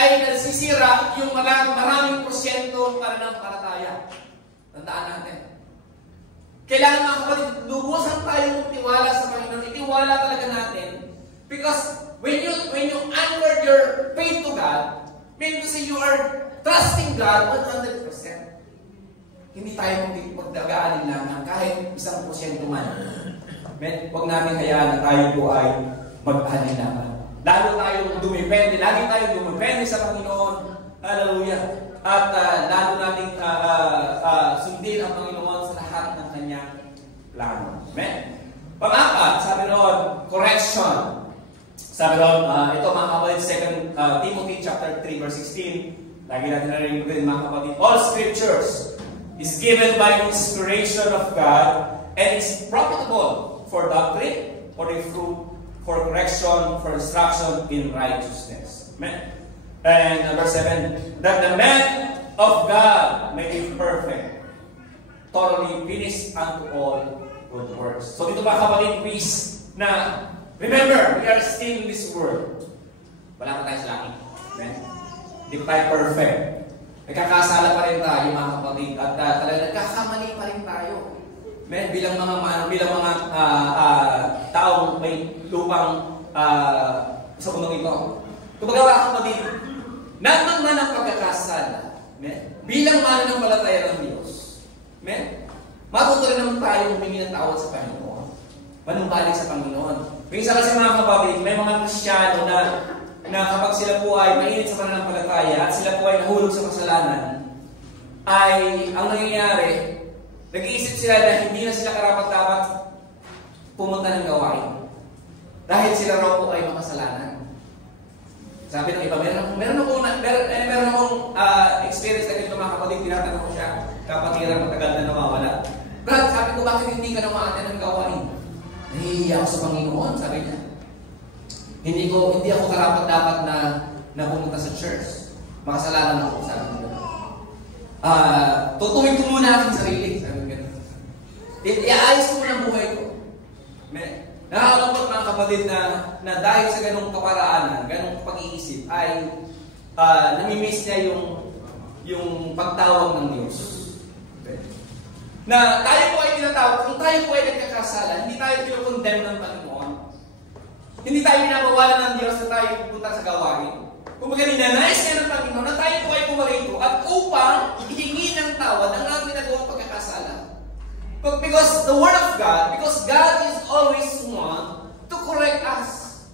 ay nasisira yung maraming porsyento para ng parataya. Tandaan natin. Kailangan mga kapatid, lubusan tayo magtiwala sa Panginoon. Itiwala talaga natin. Because when you anchor your faith to God, mean to say you are trusting God 100%. Hindi tayo magdagaalinlangan kahit 1% man. Huwag namin hayaan na tayo po ay mag-alinlangan. Lalo tayong dumipende, lagi tayong dumipende sa Panginoon. Hallelujah. At lalo nating sundin ang Panginoon sa lahat ng kanyang plano. Amen? Pang-apat, sabi noon, correction. Sabi noon, ito mga kapatid, 2 Timothy chapter 3 verse 16. Lagi natin narinig din mga kapatid. All scriptures is given by inspiration of God and is profitable for doctrine, for reproof, for correction, for instruction in righteousness. Amen? And verse 7, that the man of God may be perfect, thoroughly finished unto all good works. So dito mga kapatid, please, na remember, we are still in this world. Wala pa tayo sa langit. Amen? Hindi pa tayo perfect. Nagkakasala pa rin tayo mga kapatid at talagang nagkakamali pa rin tayo. Amen? Bilang mga taong may lupang sa mundong ito. Kumbaga mga kapatid, naman man ang pagkakasala, bilang mananampalataya ng Diyos, matuto rin naman tayo humingi ng tawad sa Panginoon. Manumbalik sa Panginoon. Minsan kasi mga kapatid, may mga Kristiyano na kapag sila po ay mainit sa pananampalataya at sila po ay nahulog sa kasalanan, ay ang nangyayari, nag-iisip sila na hindi na sila karapat-dapat pumunta ng gawain. Dahil sila raw po ay makasalanan. Sabi ng iba, meron akong experience na ganito mga kapatid, tinatanong ko siya, kapatiran matagal na nawawala. Brad, sabi ko, bakit hindi ka na maaten ng gawain? Nahihiya ako sa Panginoon, sabi niya. Hindi ako karapat-dapat na pumunta sa church. Makasalanan ako, sabi niya. Tutuwid ko muna aking sarili, sabi niya. Iayos ko muna ang buhay ko. Nakakalungkot mga kapatid na dahil sa ganong kaparaanan, ganong pag-iisip, ay namimiss niya yung pagtawag ng Diyos. Na tayo po ay tinatawag, kung tayo po ay nagkakasala, hindi tayo pinakondemn ng Panginoon. Hindi tayo pinabawalan ng Diyos na tayo pupunta sa gawain. Kung baga ninanais niya ng Panginoon na tayo po ay pumarito at upang ihingi ng tawad ang ating ginagawang pagkakasala. Because the Word of God, because God is always one to correct us.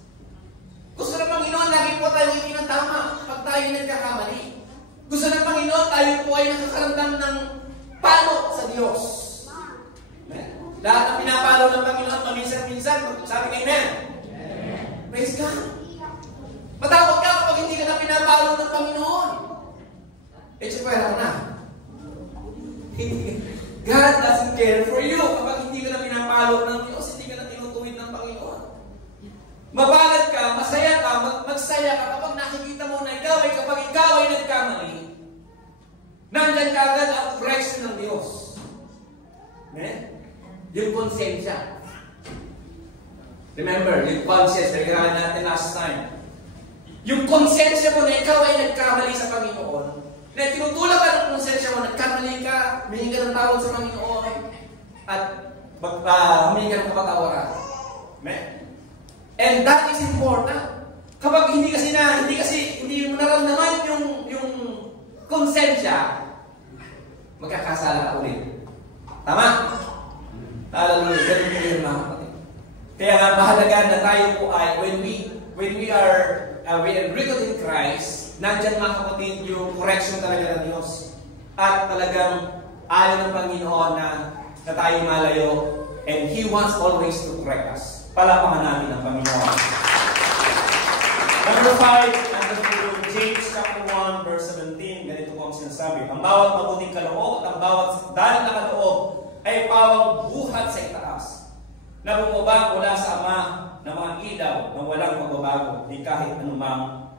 Gusto ng Panginoon, lagi po tayo hindi ng tama. Pag tayo Praise God. Matakot ka kapag hindi ka na pinapalo ng Panginoon. Tsupera ka na. God doesn't care for you kapag hindi ka na pinapalo ng Diyos, hindi ka na tinutuwid ng Panginoon. Mabalad ka, masaya ka, magsaya ka kapag nakikita mo na kapag ikaw ay nagkamali, nandyan ka agad ang correction ng Diyos. Yung konsensya. Remember, yung conscience, nagkakaroon natin last time. Yung konsensya mo na ikaw ay nagkamali sa Panginoon, na tinutulak ka ng konsensya mo, nagkamali ka, humingi ka ng tawad sa Panginoon, at humingi ka ng kapatawaran. And that is important. Kapag hindi mo naramdaman yung konsensya, magkakasala ka ulit. Tama? Hallelujah. Ganun po yun, mga kapatid. Kaya nga mahalaga na tayo po ay when we are rooted in Christ, nandyan, mga kapatid, yung correction talaga ng Diyos. At talagang ayaw ng Panginoon na tayo malayo, and He wants always to correct us. Palapakan namin ang Panginoon. Number 5, James chapter 1, verse 17, ganito po ang sinasabi. Ang bawat mabuting kaloob at ang bawat dalang na kaloob ay pawang buhat sa itaas, na bumaba mula sa Ama ng mga ilaw na walang magbabago ni kahit anumang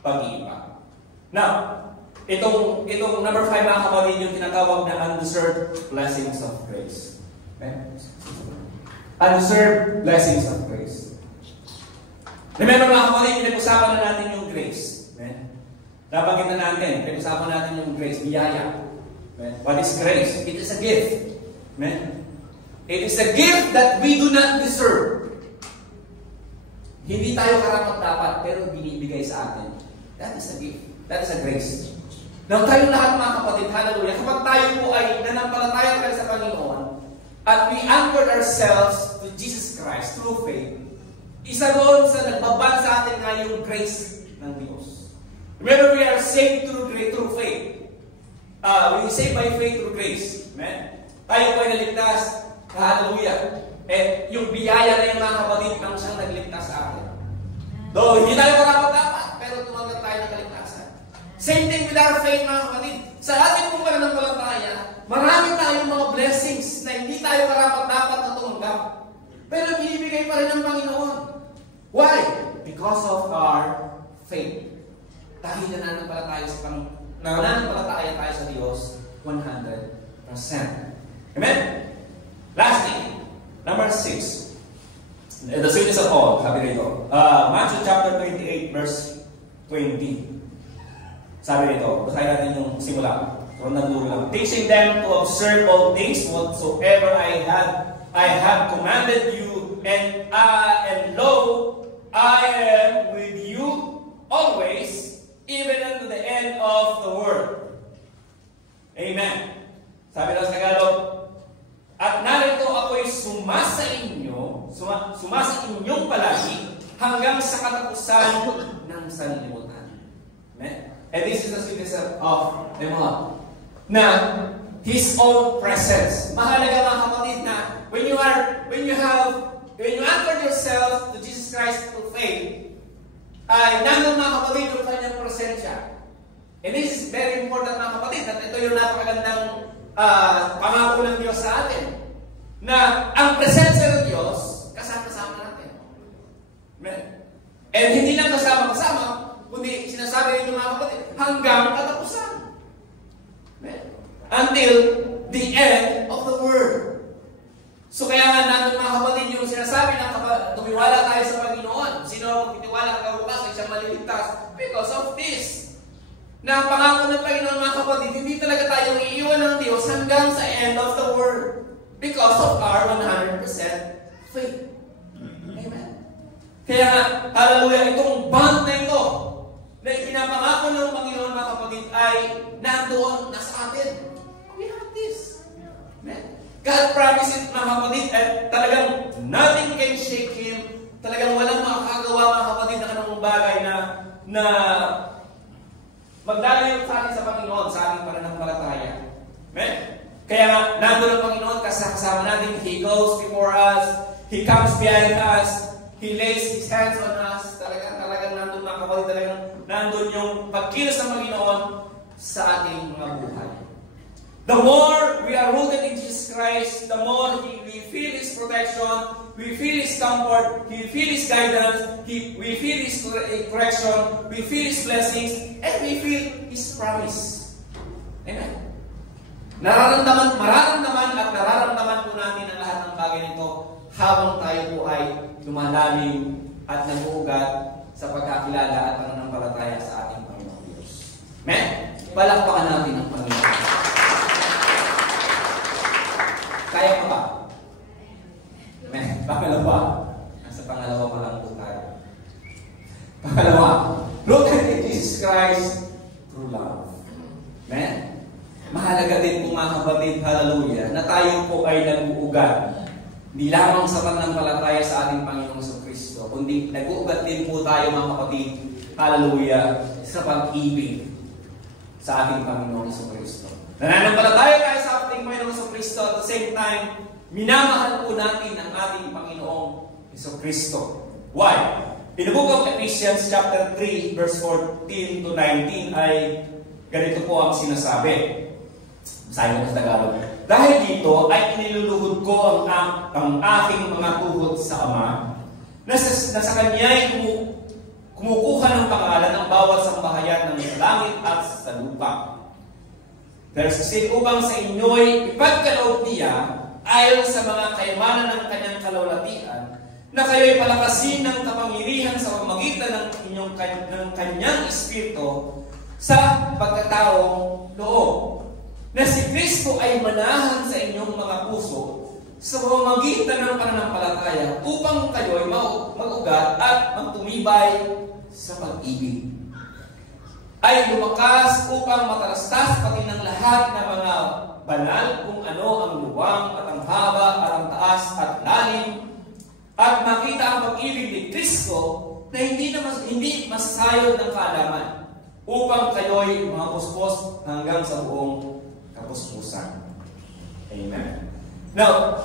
pag-iiba. Now, itong number 5, mga kapatid, yung tinatawag na undeserved blessings of grace. Undeserved blessings of grace. Remember, mga kapatid, pinag-usapan na natin yung grace. Nabanggit na natin, pinag-usapan natin yung grace, biyaya. What is grace? It is a gift. It is a gift that we do not deserve. Hindi tayo karapat-dapat, pero binibigay sa atin. That is a gift. That is a grace. Now, tayo lahat, mga kapatid, hallelujah, kapag tayo po ay nanampalataya tayo sa Panginoon, at we anchored ourselves to Jesus Christ through faith, isa doon sa nagbabag sa atin nga yung grace ng Diyos. Remember, we are saved through faith. We saved by faith through grace. Amen? Tayo po ay naligtas. Hallelujah. Eh, yung biyaya na yung mga kapatid ang siyang nagligtas sa atin. Though, hindi tayo karapat-dapat, pero tumanggap tayo ng kaligtasan. Same thing with our faith, mga kapatid. Sa ating pong pananampalataya, marami tayong mga blessings na hindi tayo karapat-dapat na tumanggap. Pero binibigay pa rin ng Panginoon. Why? Because of our faith. Dahil nananampalataya tayo sa Diyos 100%. Amen? Lastly, number 6. The sweetness of all, sabi rito. Matthew chapter 28, verse 20. Sabi rito, basahin natin yung simula. From the dulo lang. Teaching them to observe all things whatsoever I have commanded you, and lo, I am with you always, even unto the end of the world. Amen. Sabi lang sa Tagalog, at narito ako'y sumasa inyong palagi hanggang sa katapusan ng sanlibutan. Amen. And this is the sweetness of the Lord. Na His own presence. Mahalaga, mga kapatid, na when you anchor yourself to Jesus Christ through faith, ay nandun, mga kapatid, yung kanyang presensya. And this is very important, mga kapatid, at ito yung napakagandang pangako ng Diyos sa atin, na ang presensya ng Diyos kasama-kasama natin. Amen. And hindi lang kasama-kasama, kundi sinasabi nito, mga kapatid, hanggang katapusan. Amen. Until the end of the world. So kaya nga natin, mga kapatid, yung sinasabi na tumiwala tayo sa Panginoon. Sino ang magtitiwala ka bukas ay siyang maliligtas? Because of this. Na pangako ng Panginoon, mga kapatid, hindi talaga tayo iiwan ng Diyos hanggang sa end of the world. Because of our 100% faith. Amen. Kaya nga, hallelujah, itong bond na ito, na ipinapangako ng Panginoon, mga kapatid, ay nandoon, nasa atin. We have this. Amen. God promised it, mga kapatid, at talagang nothing can shake Him. Talagang walang makakagawa, mga kapatid, na kanong bagay na magdalayo sa atin sa Panginoon, sa ating pananampalataya. Amen? Kaya nga, nandun ang Panginoon, kasama natin. He goes before us. He comes behind us. He lays His hands on sa ating mga buhay. The more we are rooted in Jesus Christ, the more we feel His protection, we feel His comfort, we feel His guidance, we feel His correction, we feel His blessings, and we feel His promise. Amen. Mararamdaman at nararamdaman po natin ang lahat ng bagay nito habang tayo po ay lumalalim at nag-uugat sa pagkakilala at pananampalataya sa ating Panginoong Diyos. Amen? Palakpakan natin ang Panginoon. Kaya pa ba? Amen. Pangalawa. Nasa pangalawa pa lang po tayo. Pangalawa. Rooted in Jesus Christ through love. Amen. Mahalaga din po mga kapatid, hallelujah, na tayo po ay nag-uugat. Hindi lamang sa pananampalataya sa ating Panginoong Kristo, kundi nag-uugat din po tayo mga kapatid, hallelujah, sa pag-ibig sa ating Panginoong Kristo. Nananampalataya tayo sa ating Panginoong Kristo, at the same time, minamahal po natin ang ating Panginoong Kristo. Why? In the book of Ephesians chapter 3, verse 14 to 19 ay ganito po ang sinasabi. Basahin ko sa Tagalog. Dahil dito ay iniluluhod ko ang aking mga tuhod sa Ama, na sa Kanya ay kumukuha ng pangalan ng bawat sambahayan ng langit at sa lupa. Verse 16, upang sa inyo'y ipagkaloob niya ayon sa mga kayamanan ng Kanyang kalawlatian, na kayo'y palakasin ng kapangyarihan sa pamamagitan ng Kanyang Espiritu sa pagkataong loob. Na si Kristo ay manahan sa inyong mga puso sa pamamagitan ng pananampalataya upang kayo'y mag-ugat at magtumibay sa pag-ibig. Ay lumakas upang matalastas pati ng lahat ng mga banal kung ano ang luwang at ang haba at ang taas at lalim, at makita ang pag-ibig ni Kristo na hindi masayod ng kaalaman, upang kayo'y mga puspos hanggang sa buong kapuspusan. Amen. Now,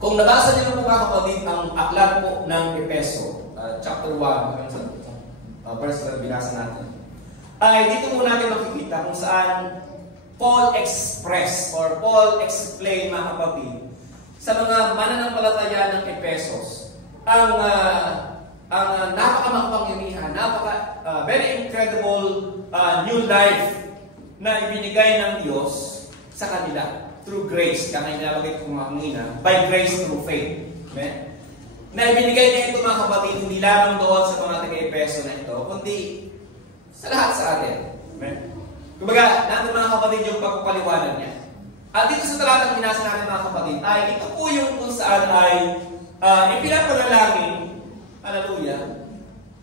kung nabasa niyo po mga kapatid ang aklat po ng Efeso, chapter 1, verse na binasa natin, ay dito mo natin makikita kung saan Paul express or Paul explain mga kapatid sa mga mananampalataya ng Efesos ang napakamakapangyarihan, very incredible new life na ibinigay ng Diyos sa kanila through grace. Kaya nilabagay ko mga by grace through faith. Amen? Na ibinigay niya ito mga kapatid, hindi lamang doon sa mga taga-Efeso na ito, kundi sa lahat sa atin. Amen? Kumbaga, natin mga kapatid yung pagpapaliwanag niya. At dito sa talatang binasa natin mga kapatid, ay ito po yung kung saan ay ipinapanalangin, hallelujah,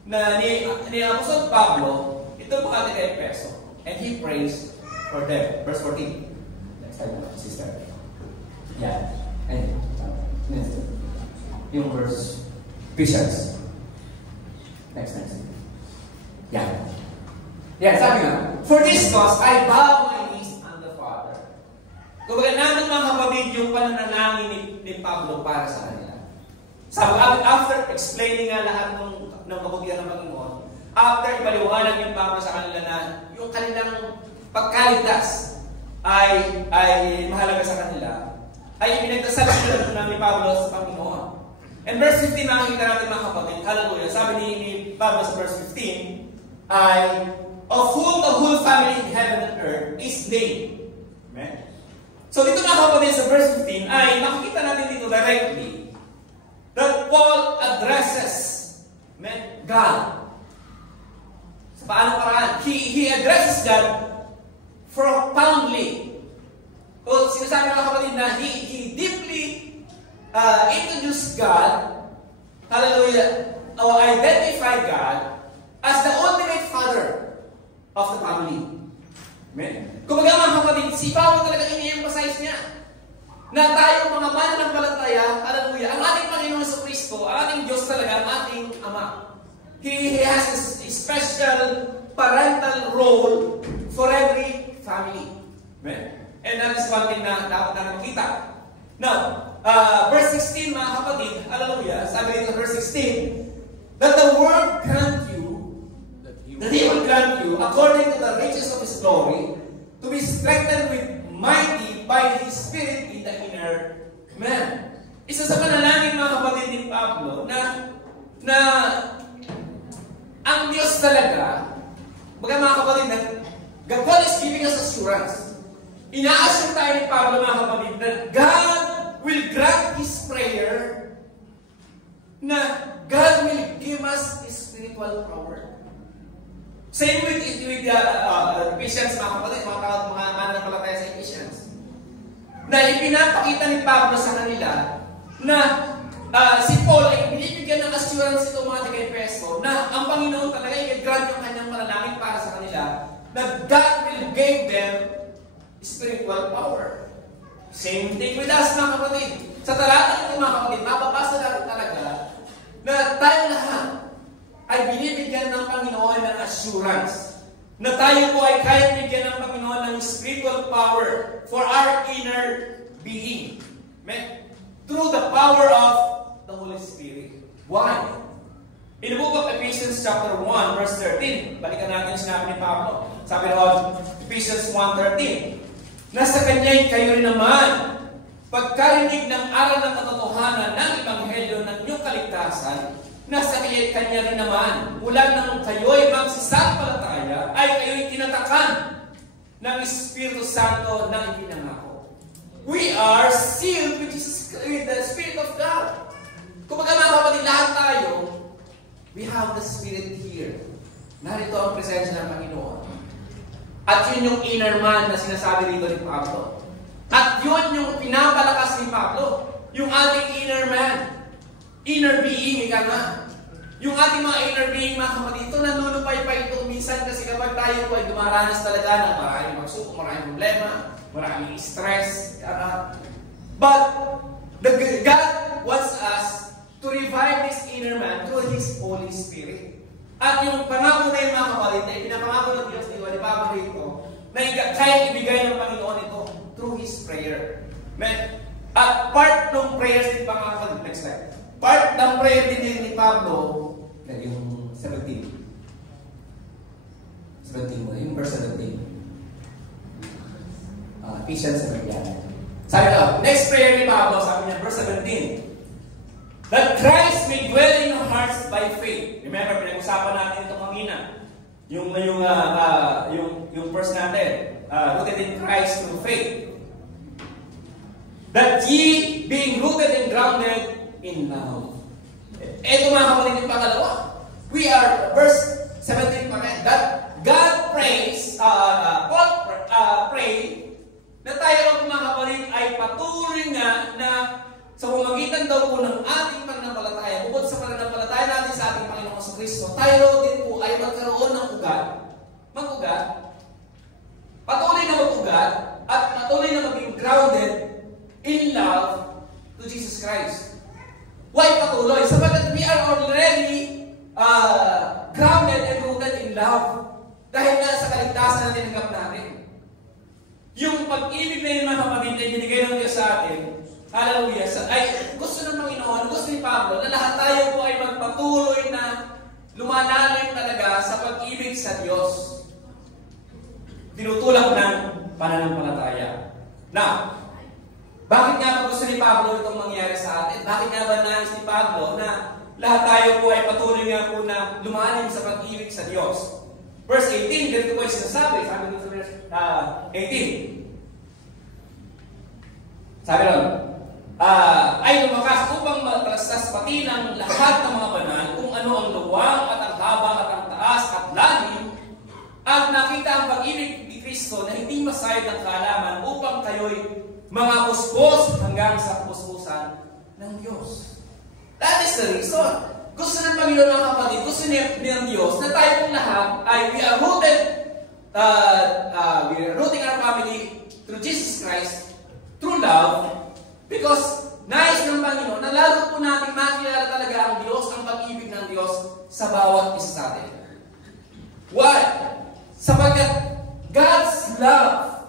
na ni Apostol Pablo, ito po mga taga-Efeso. And he prays for them. Verse 14. Next time, sister. Yeah. And yung verse, Ephesians. Next. Yeah. Yeah, sabi nga, for this cause, I bow my knees on the Father. Kumbaga natin mga kapatid yung pananalangin ni Pablo para sa kanila. Sabi, after explaining nga lahat ng kabutihan ng Panginoon, after ipaliwanag yung Pablo sa kanila na yung kanilang pagkaligtas ay mahalaga sa kanila, ay pinagdasal sila ni Pablo sa Panginoon. And verse 15, makikita natin mga kapatid, hallelujah, sabi ni Pablo sa verse 15, ay, of whom the whole family in heaven and earth is named. Amen? So dito mga kapatid sa verse 15, ay makikita natin dito directly that Paul addresses, amen, God. Sa paano paraan? He addresses God profoundly. So sinasabi mga kapatid na he deeply introduced God, hallelujah, or identified God as the ultimate father of the family. Amen? Kumbaga mga kapatid, si Pablo talaga ini-emphasize niya na tayo mga mananampalataya, hallelujah, ang ating Panginoon sa Kristo, ang ating Diyos talaga, ang ating Ama. He has a special parental role for every family. Amen? And that is one thing na dapat natin makita. Now, verse 16 mga kapatid, hallelujah, sabi dito verse 16, that the world grant you, that He will grant you, according to the riches of His glory, Diyos talaga, baga mga kapatid, God is giving us assurance. Ina-assure tayo ni Pablo mga kapatid na God will grant His prayer, na God will give us His spiritual power. Same with Ephesians mga kapatid, mga mananampalataya sa Ephesians, na ipinapakita ni Pablo sa kanila na si Paul ay binibigyan ng assurance itong mga taga-Efeso na ang Panginoon talaga ay grant yung kanyang panalangin para sa kanila, na God will give them spiritual power. Same thing with us mga kapatid. Sa talata nito mga kapatid, mapapasa natin talaga na tayo lahat ay binibigyan ng Panginoon ng assurance na tayo po ay kaya bigyan ng Panginoon ng spiritual power for our inner being. Through the power of the Holy Spirit. Why? In the book of Ephesians chapter 1 verse 13, balikan natin yung sinabi ni Pablo. Sabi naman, Ephesians 1:13, nasa Kanya'y kayo rin naman, pagkarinig ng aral ng katotohanan ng Ebanghelyo ng inyong kaligtasan, nasa Kanya rin naman, mula nang kayo'y magsisampalataya, ay kayo'y tinatakan ng Espiritu Santo na ipinangako. We are sealed with the Spirit of God. Kung mga kapatid, lahat tayo, we have the Spirit here. Narito ang presensya ng Panginoon. At yun yung inner man na sinasabi dito ni Pablo. At yun yung pinapalakas ni Pablo. Yung ating inner man. Inner being, ika nga. Yung ating mga inner being, mga kapatid, ito nanunupay pa ito minsan kasi kapag tayo po ay dumaranas talaga ng maraming magsubok, maraming problema, maraming stress. But God wants us to revive this inner man through His Holy Spirit. At yung pangako na yung mga kapatid na ipinapangako ng Diyos ni Pablo rito, na kaya ibigay ng Panginoon ito through His prayer. At part ng prayers din mga kapatid, next slide. Part ng prayer din ni Pablo, yung 17 mo, yung verse 17. Ephesians 7 yan. Sabi na, next prayer ni Pablo, sabi niya, verse 17. That Christ may dwell in your hearts by faith. Remember, pinag-usapan natin ito kanina. Yung verse natin, rooted in Christ through faith. That ye, being rooted and grounded in love. Ito mga kapatid yung pangalawa. We are, verse 17 pa rin, that God prays, Paul pray, na tayo mga kapatid ay patuloy nga na sa pamamagitan daw po ng ating pananampalataya, bukod sa pananampalataya natin sa ating Panginoon sa Kristo, tayo din po ay magkaroon ng mag-ugat, patuloy na mag-ugat, at patuloy na maging grounded in love to Jesus Christ. Why patuloy? Sabagat we are already grounded and rooted in love. Dahil nga sa kaligtasan na tinanggap natin. Yung pag-ibig na yun mga kapatid ay binigay ng Diyos sa atin, hallelujah, ay gusto ng Panginoon, gusto ni Pablo, na lahat tayo po ay magpatuloy na lumalalim talaga sa pag-ibig sa Diyos. Tinutulak ng pananampalataya. Now, bakit nga ba gusto ni Pablo itong mangyari sa atin? Bakit nga ba nais ni Pablo na lahat tayo po ay patuloy nga po na lumalim sa pag-ibig sa Diyos? Verse 18, ganito po yung sinasabi. Sabi dito sa verse 18. Sabi ron, ay lumakas upang matalastas pati ng lahat ng mga banal kung ano ang luwang at ang haba at ang taas at lalim, at nakita ang pag-ibig ni Kristo na hindi masayad ng kaalaman upang kayo'y mga puspos hanggang sa puspusan ng Diyos. That is the reason. Gusto ng Panginoon mga kapatid, gusto ng Diyos na tayo pong lahat ay we are rooting our family through Jesus Christ, through love, because nais ng Panginoon na lalo po natin makilala talaga ang Diyos, ang pag-ibig ng Diyos sa bawat isa sa atin. Why? Sapagkat God's love,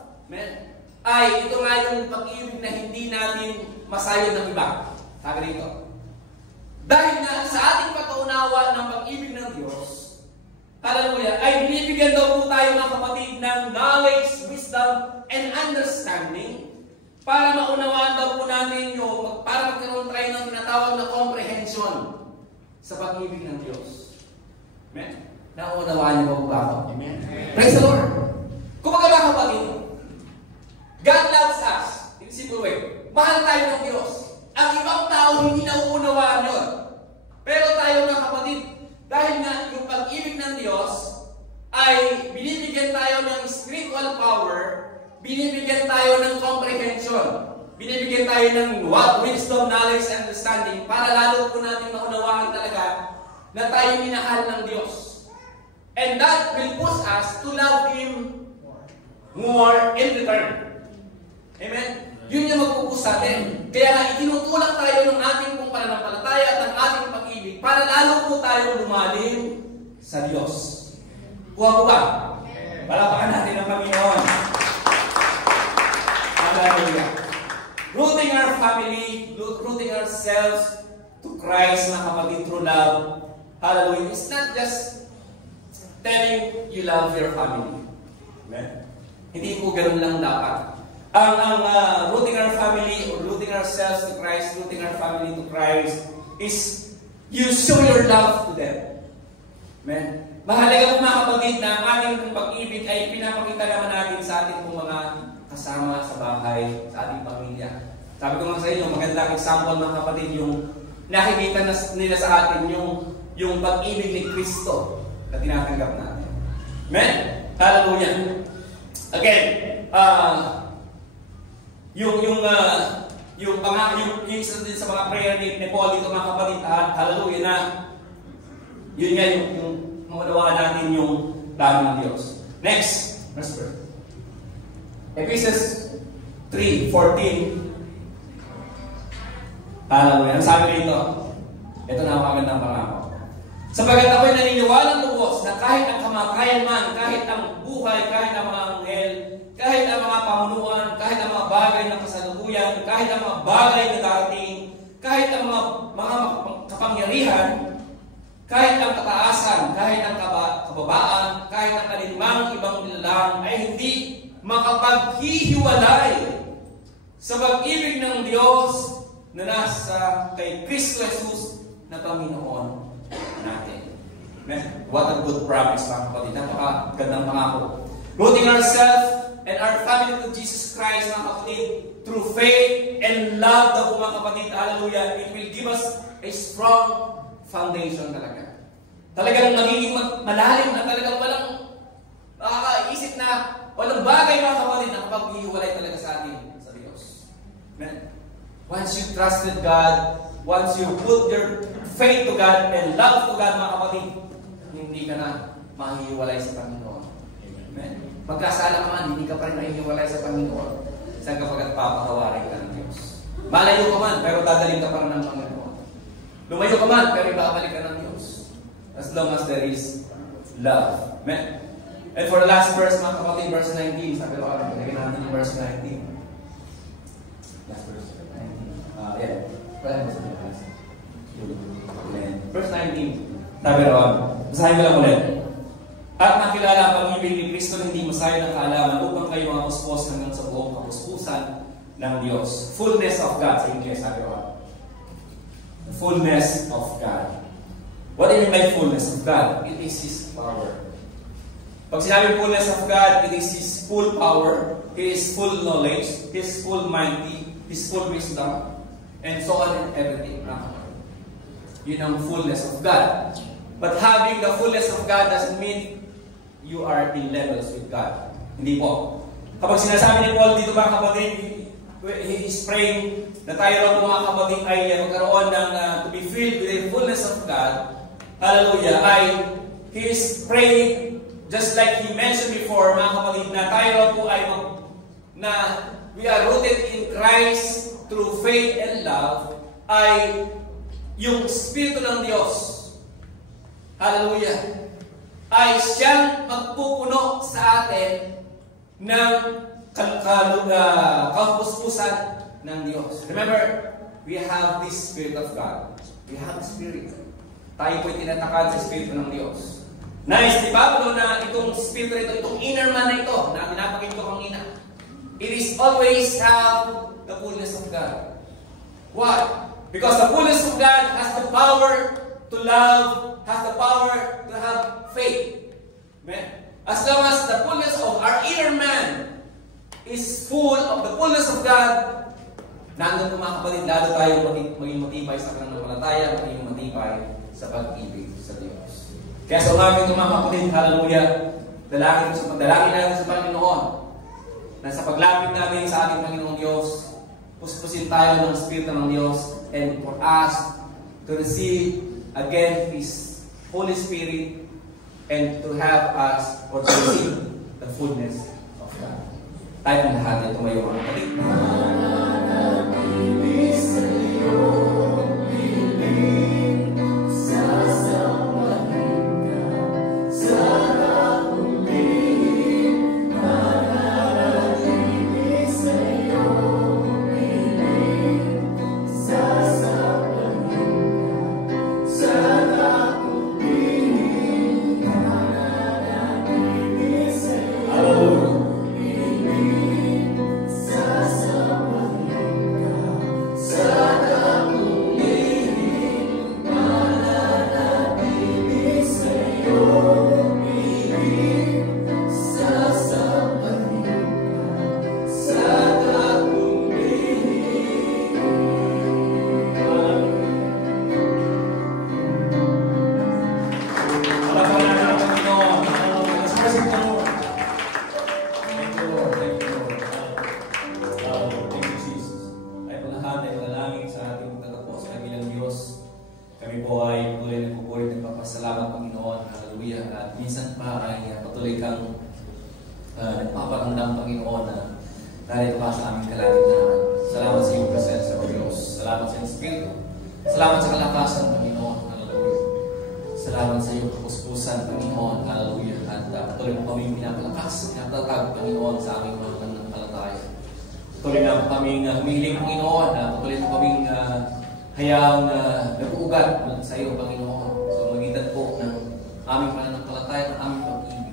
ay ito nga yung pag-ibig na hindi natin masayod ng iba. Sabi rito. Dahil nga sa ating pag-unawa ng pag-ibig ng Diyos, hallelujah, ay binibigyan daw po tayo ng kapatid ng knowledge, wisdom, and understanding para maunawaan daw po natin yung, para magkaroon tayo ng tinatawag na comprehension sa pag-ibig ng Diyos. Amen? Naunawaan niyo ba ako? Amen. Praise the Lord. Kung mga kapatid, God loves us in a simple way. Mahal tayo ng Diyos. Ang ibang tao hindi nauunawaan yun. Pero tayo mga kapatid, dahil nga yung pag-ibig ng Diyos ay binibigyan tayo ng spiritual power, binibigyan tayo ng comprehension, binibigyan tayo ng wisdom, knowledge, and understanding para lalo po natin maunawaan talaga na tayo minahal ng Diyos. And that will push us to love Him more in return. Amen? Yun yung magpupush sa atin. Kaya nga, itinutulak tayo ng ating pong pananampalataya at ng ating pag-ibig para lalo po tayo lumalim sa Diyos. Kuha po ba? Palapakan natin ang Panginoon. Hallelujah. Rooting our family, rooting ourselves to Christ, mga kapatid, through love. Hallelujah. It's not just telling you love your family. Amen? Hindi po ganun lang dapat. Ang rooting our family or rooting ourselves to Christ, rooting our family to Christ is you show your love to them. Amen? Mahalaga po mga kapatid na ang ating pag-ibig ay pinapakita naman natin sa ating mga kasama sa bahay, sa ating pamilya. Sabi ko nga sa inyo, magandang example mga kapatid, yung nakikita nila sa atin yung pag-ibig ni Kristo na tinatanggap natin. Amen? Hallelujah. Again, yung isa din sa mga prayer ni Paul dito mga kapatid, hallelujah, na yun nga yung maunawaan natin yung plano ng Diyos. Next, verse 1. Ephesians 3:14. Hallelujah. Ang sabi nito, ito na ang magandang pangako. Sapagat ako'y naniniwalang lubos na kahit ang kamatayan man, kahit ang buhay, kahit ang mga anghel, kahit ang mga pamunuan, kahit ang mga bagay na kasalukuyan, kahit ang mga bagay na darating, kahit ang mga kapangyarihan, kahit ang kataasan, kahit ang kababaan, kahit ang alinmang ibang nilalang ay hindi makapaghihiwalay sa pag-ibig ng Diyos na nasa kay Kristo Jesus na Panginoon natin. Amen? What a good promise, mga kapatid. Napakagandang pangako. Rooting ourselves and our family to Jesus Christ, mga kapatid, through faith and love na po, mga kapatid. Hallelujah. It will give us a strong foundation talaga. Talagang magiging malalim na talagang walang makakaisip na walang bagay, mga kapatid, na kapag-ihiwalay talaga sa atin sa Diyos. Amen? Once you trusted God, once you put your faith to God and love to God, mga kapatid, hindi ka na mahihiwalay sa Panginoon. Amen? Magkasala ka man, hindi ka pa rin mahihiwalay sa Panginoon. Saan kapag papatawarin ka ng Diyos? Malayo ka man, pero dadaling ka pa rin ng Panginoon. Lumayo ka man, pero ibabalik ka ng Diyos. As long as there is love. Amen? And for the last verse, mga kapatid, verse 19. Sabi ko, nagiging natin yung verse 19. Last verse 19. Verse 19. Sabi ron, basahin ko lang ulit. At nakilala ang pag-ibig ni Kristo na hindi masayo ng kaalaman upang kayo mga puspos hanggang sa buong kapuspusan ng Diyos. Fullness of God. Sa English, sabi ron. The fullness of God. What do you mean by fullness of God? It is His power. Pag sinabi fullness of God, it is His full power, His full knowledge, His full mighty, His full wisdom, and so on and everything. Yun ang fullness of God. But having the fullness of God doesn't mean you are in levels with God. Hindi po. Kapag sinasabi ni Paul dito, mga kapatid, he is praying na tayo lang po, mga kapatid, ay magkaroon ng to be filled with the fullness of God. Hallelujah. He is praying just like he mentioned before, mga kapatid, na tayo lang po ay na we are rooted in Christ through faith and love, ay yung Espiritu ng Diyos, hallelujah, ay siyang magpupuno sa atin ng kapuspusan ng Diyos. Remember, we have this Spirit of God. We have the Spirit. Tayo po'y tinatakal sa Espiritu ng Diyos. Nais ni Pablo na itong Espiritu ito, itong inner man na ito, na pinapakita ko kanina, it is always have the fullness of God. Why? Because the fullness of God has the power to love, has the power to have faith. Amen? As long as the fullness of our inner man is full of the fullness of God, nandun po mga kapatid, lalo tayo maging matibay sa pananampalataya, maging matibay sa pag-ibig sa Diyos. Kaya sa umaga ito mga kapatid, hallelujah, dalangin natin sa Panginoon na sa paglapit namin sa ating Panginoong Diyos, puspusin tayo ng Espiritu ng Diyos, and for us to receive again His Holy Spirit and to have us or to receive the fullness of God. Tayo ng lahat ay tumayo mga kapatid. Nagpaparamdam, Panginoon, na narito ka sa aming kalagitnaan. Salamat sa iyong presensya, O Diyos. Salamat sa iyong Espiritu. Salamat sa kalakasan, Panginoon. Hallelujah. Salamat sa iyong kapuspusan, Panginoon. Hallelujah. At patuloy mo kaming pinapalakas, pinatatag, Panginoon, sa aming mga pananampalataya. Patuloy na kaming humihiling, Panginoon, na patuloy mo kaming hayaang nag-uugat sa iyo, Panginoon. So, magitan po ng aming pananampalataya, ng aming pag-ibig.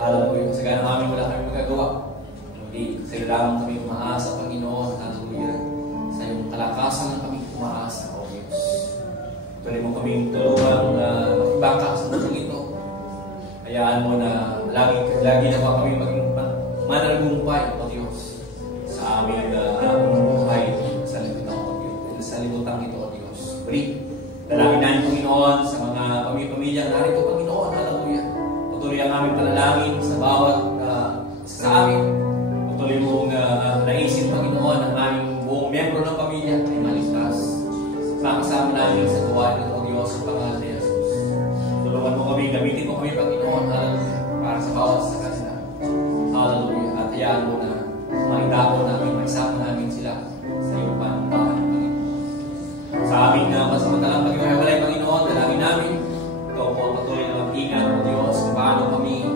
Hallelujah. Kasi gano'n namin wala kami magagawa. Hindi, sa iyo lamang kami umaasa, Panginoon. Hallelujah. Sa iyong kalakasan lang kami umaasa, O Diyos. Tuloy mo kaming tulungan na makibaka sa mundo ito. Hayaan mo na lagi na pa kami maging manalgumpay, O Diyos, sa aming buhay sa libutan ito, O Diyos. Puri, dalangin namin, Panginoon, sa mga pamilya narito, Panginoon. Hallelujah. Patuloy ang aming panalangin sa bawat sa amin. Patuloy mong naisip, Panginoon, ang aming buong miyembro ng pamilya ay maligtas. Makasama namin sa gawain ng Diyos sa pangalan ni Jesus. Tulungan mo kami, gamitin mo kami, Panginoon, hallelujah, para sa bawat sa kanila. Hallelujah. At hayaan mo na maitapon namin, maisama namin sila sa iyong panuntahan, Panginoon. Sa aming masamantalang pag-iwalay, Panginoon, dalangin namin. Ikaw po ang patuloy na mag-ingat, O Diyos, kung paano kami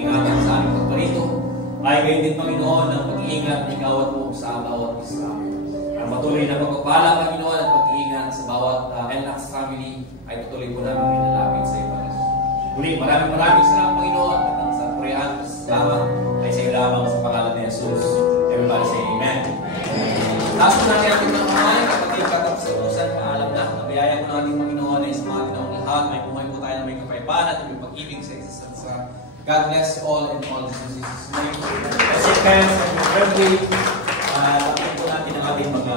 ingatan sa aming pagparito. Ay gayon din, Panginoon, ang pag-iingat na ikawat mo sa bawat isa. Ang patuloy na pagpapala, Panginoon, at pag-iingat sa bawat NLAX family ay patuloy po namin minalapit sa iyo, Panginoon. Muli, maraming salamat, Panginoon, at ang sa purihan, salamat ay sa iyo lamang sa pangalan ni Jesus. Everybody say Amen. Taas po natin ang mga kamay, kapatid katapusan, paalam na. Nabiyaya po natin, Panginoon, ay sa mga tinawang lahat. May buhay po tayo na may kapayapaan at may pag-ibig sa isa't isa. God bless you all and all in Jesus' name. Kasi kaya sa birthday, tapos po natin ang ating mga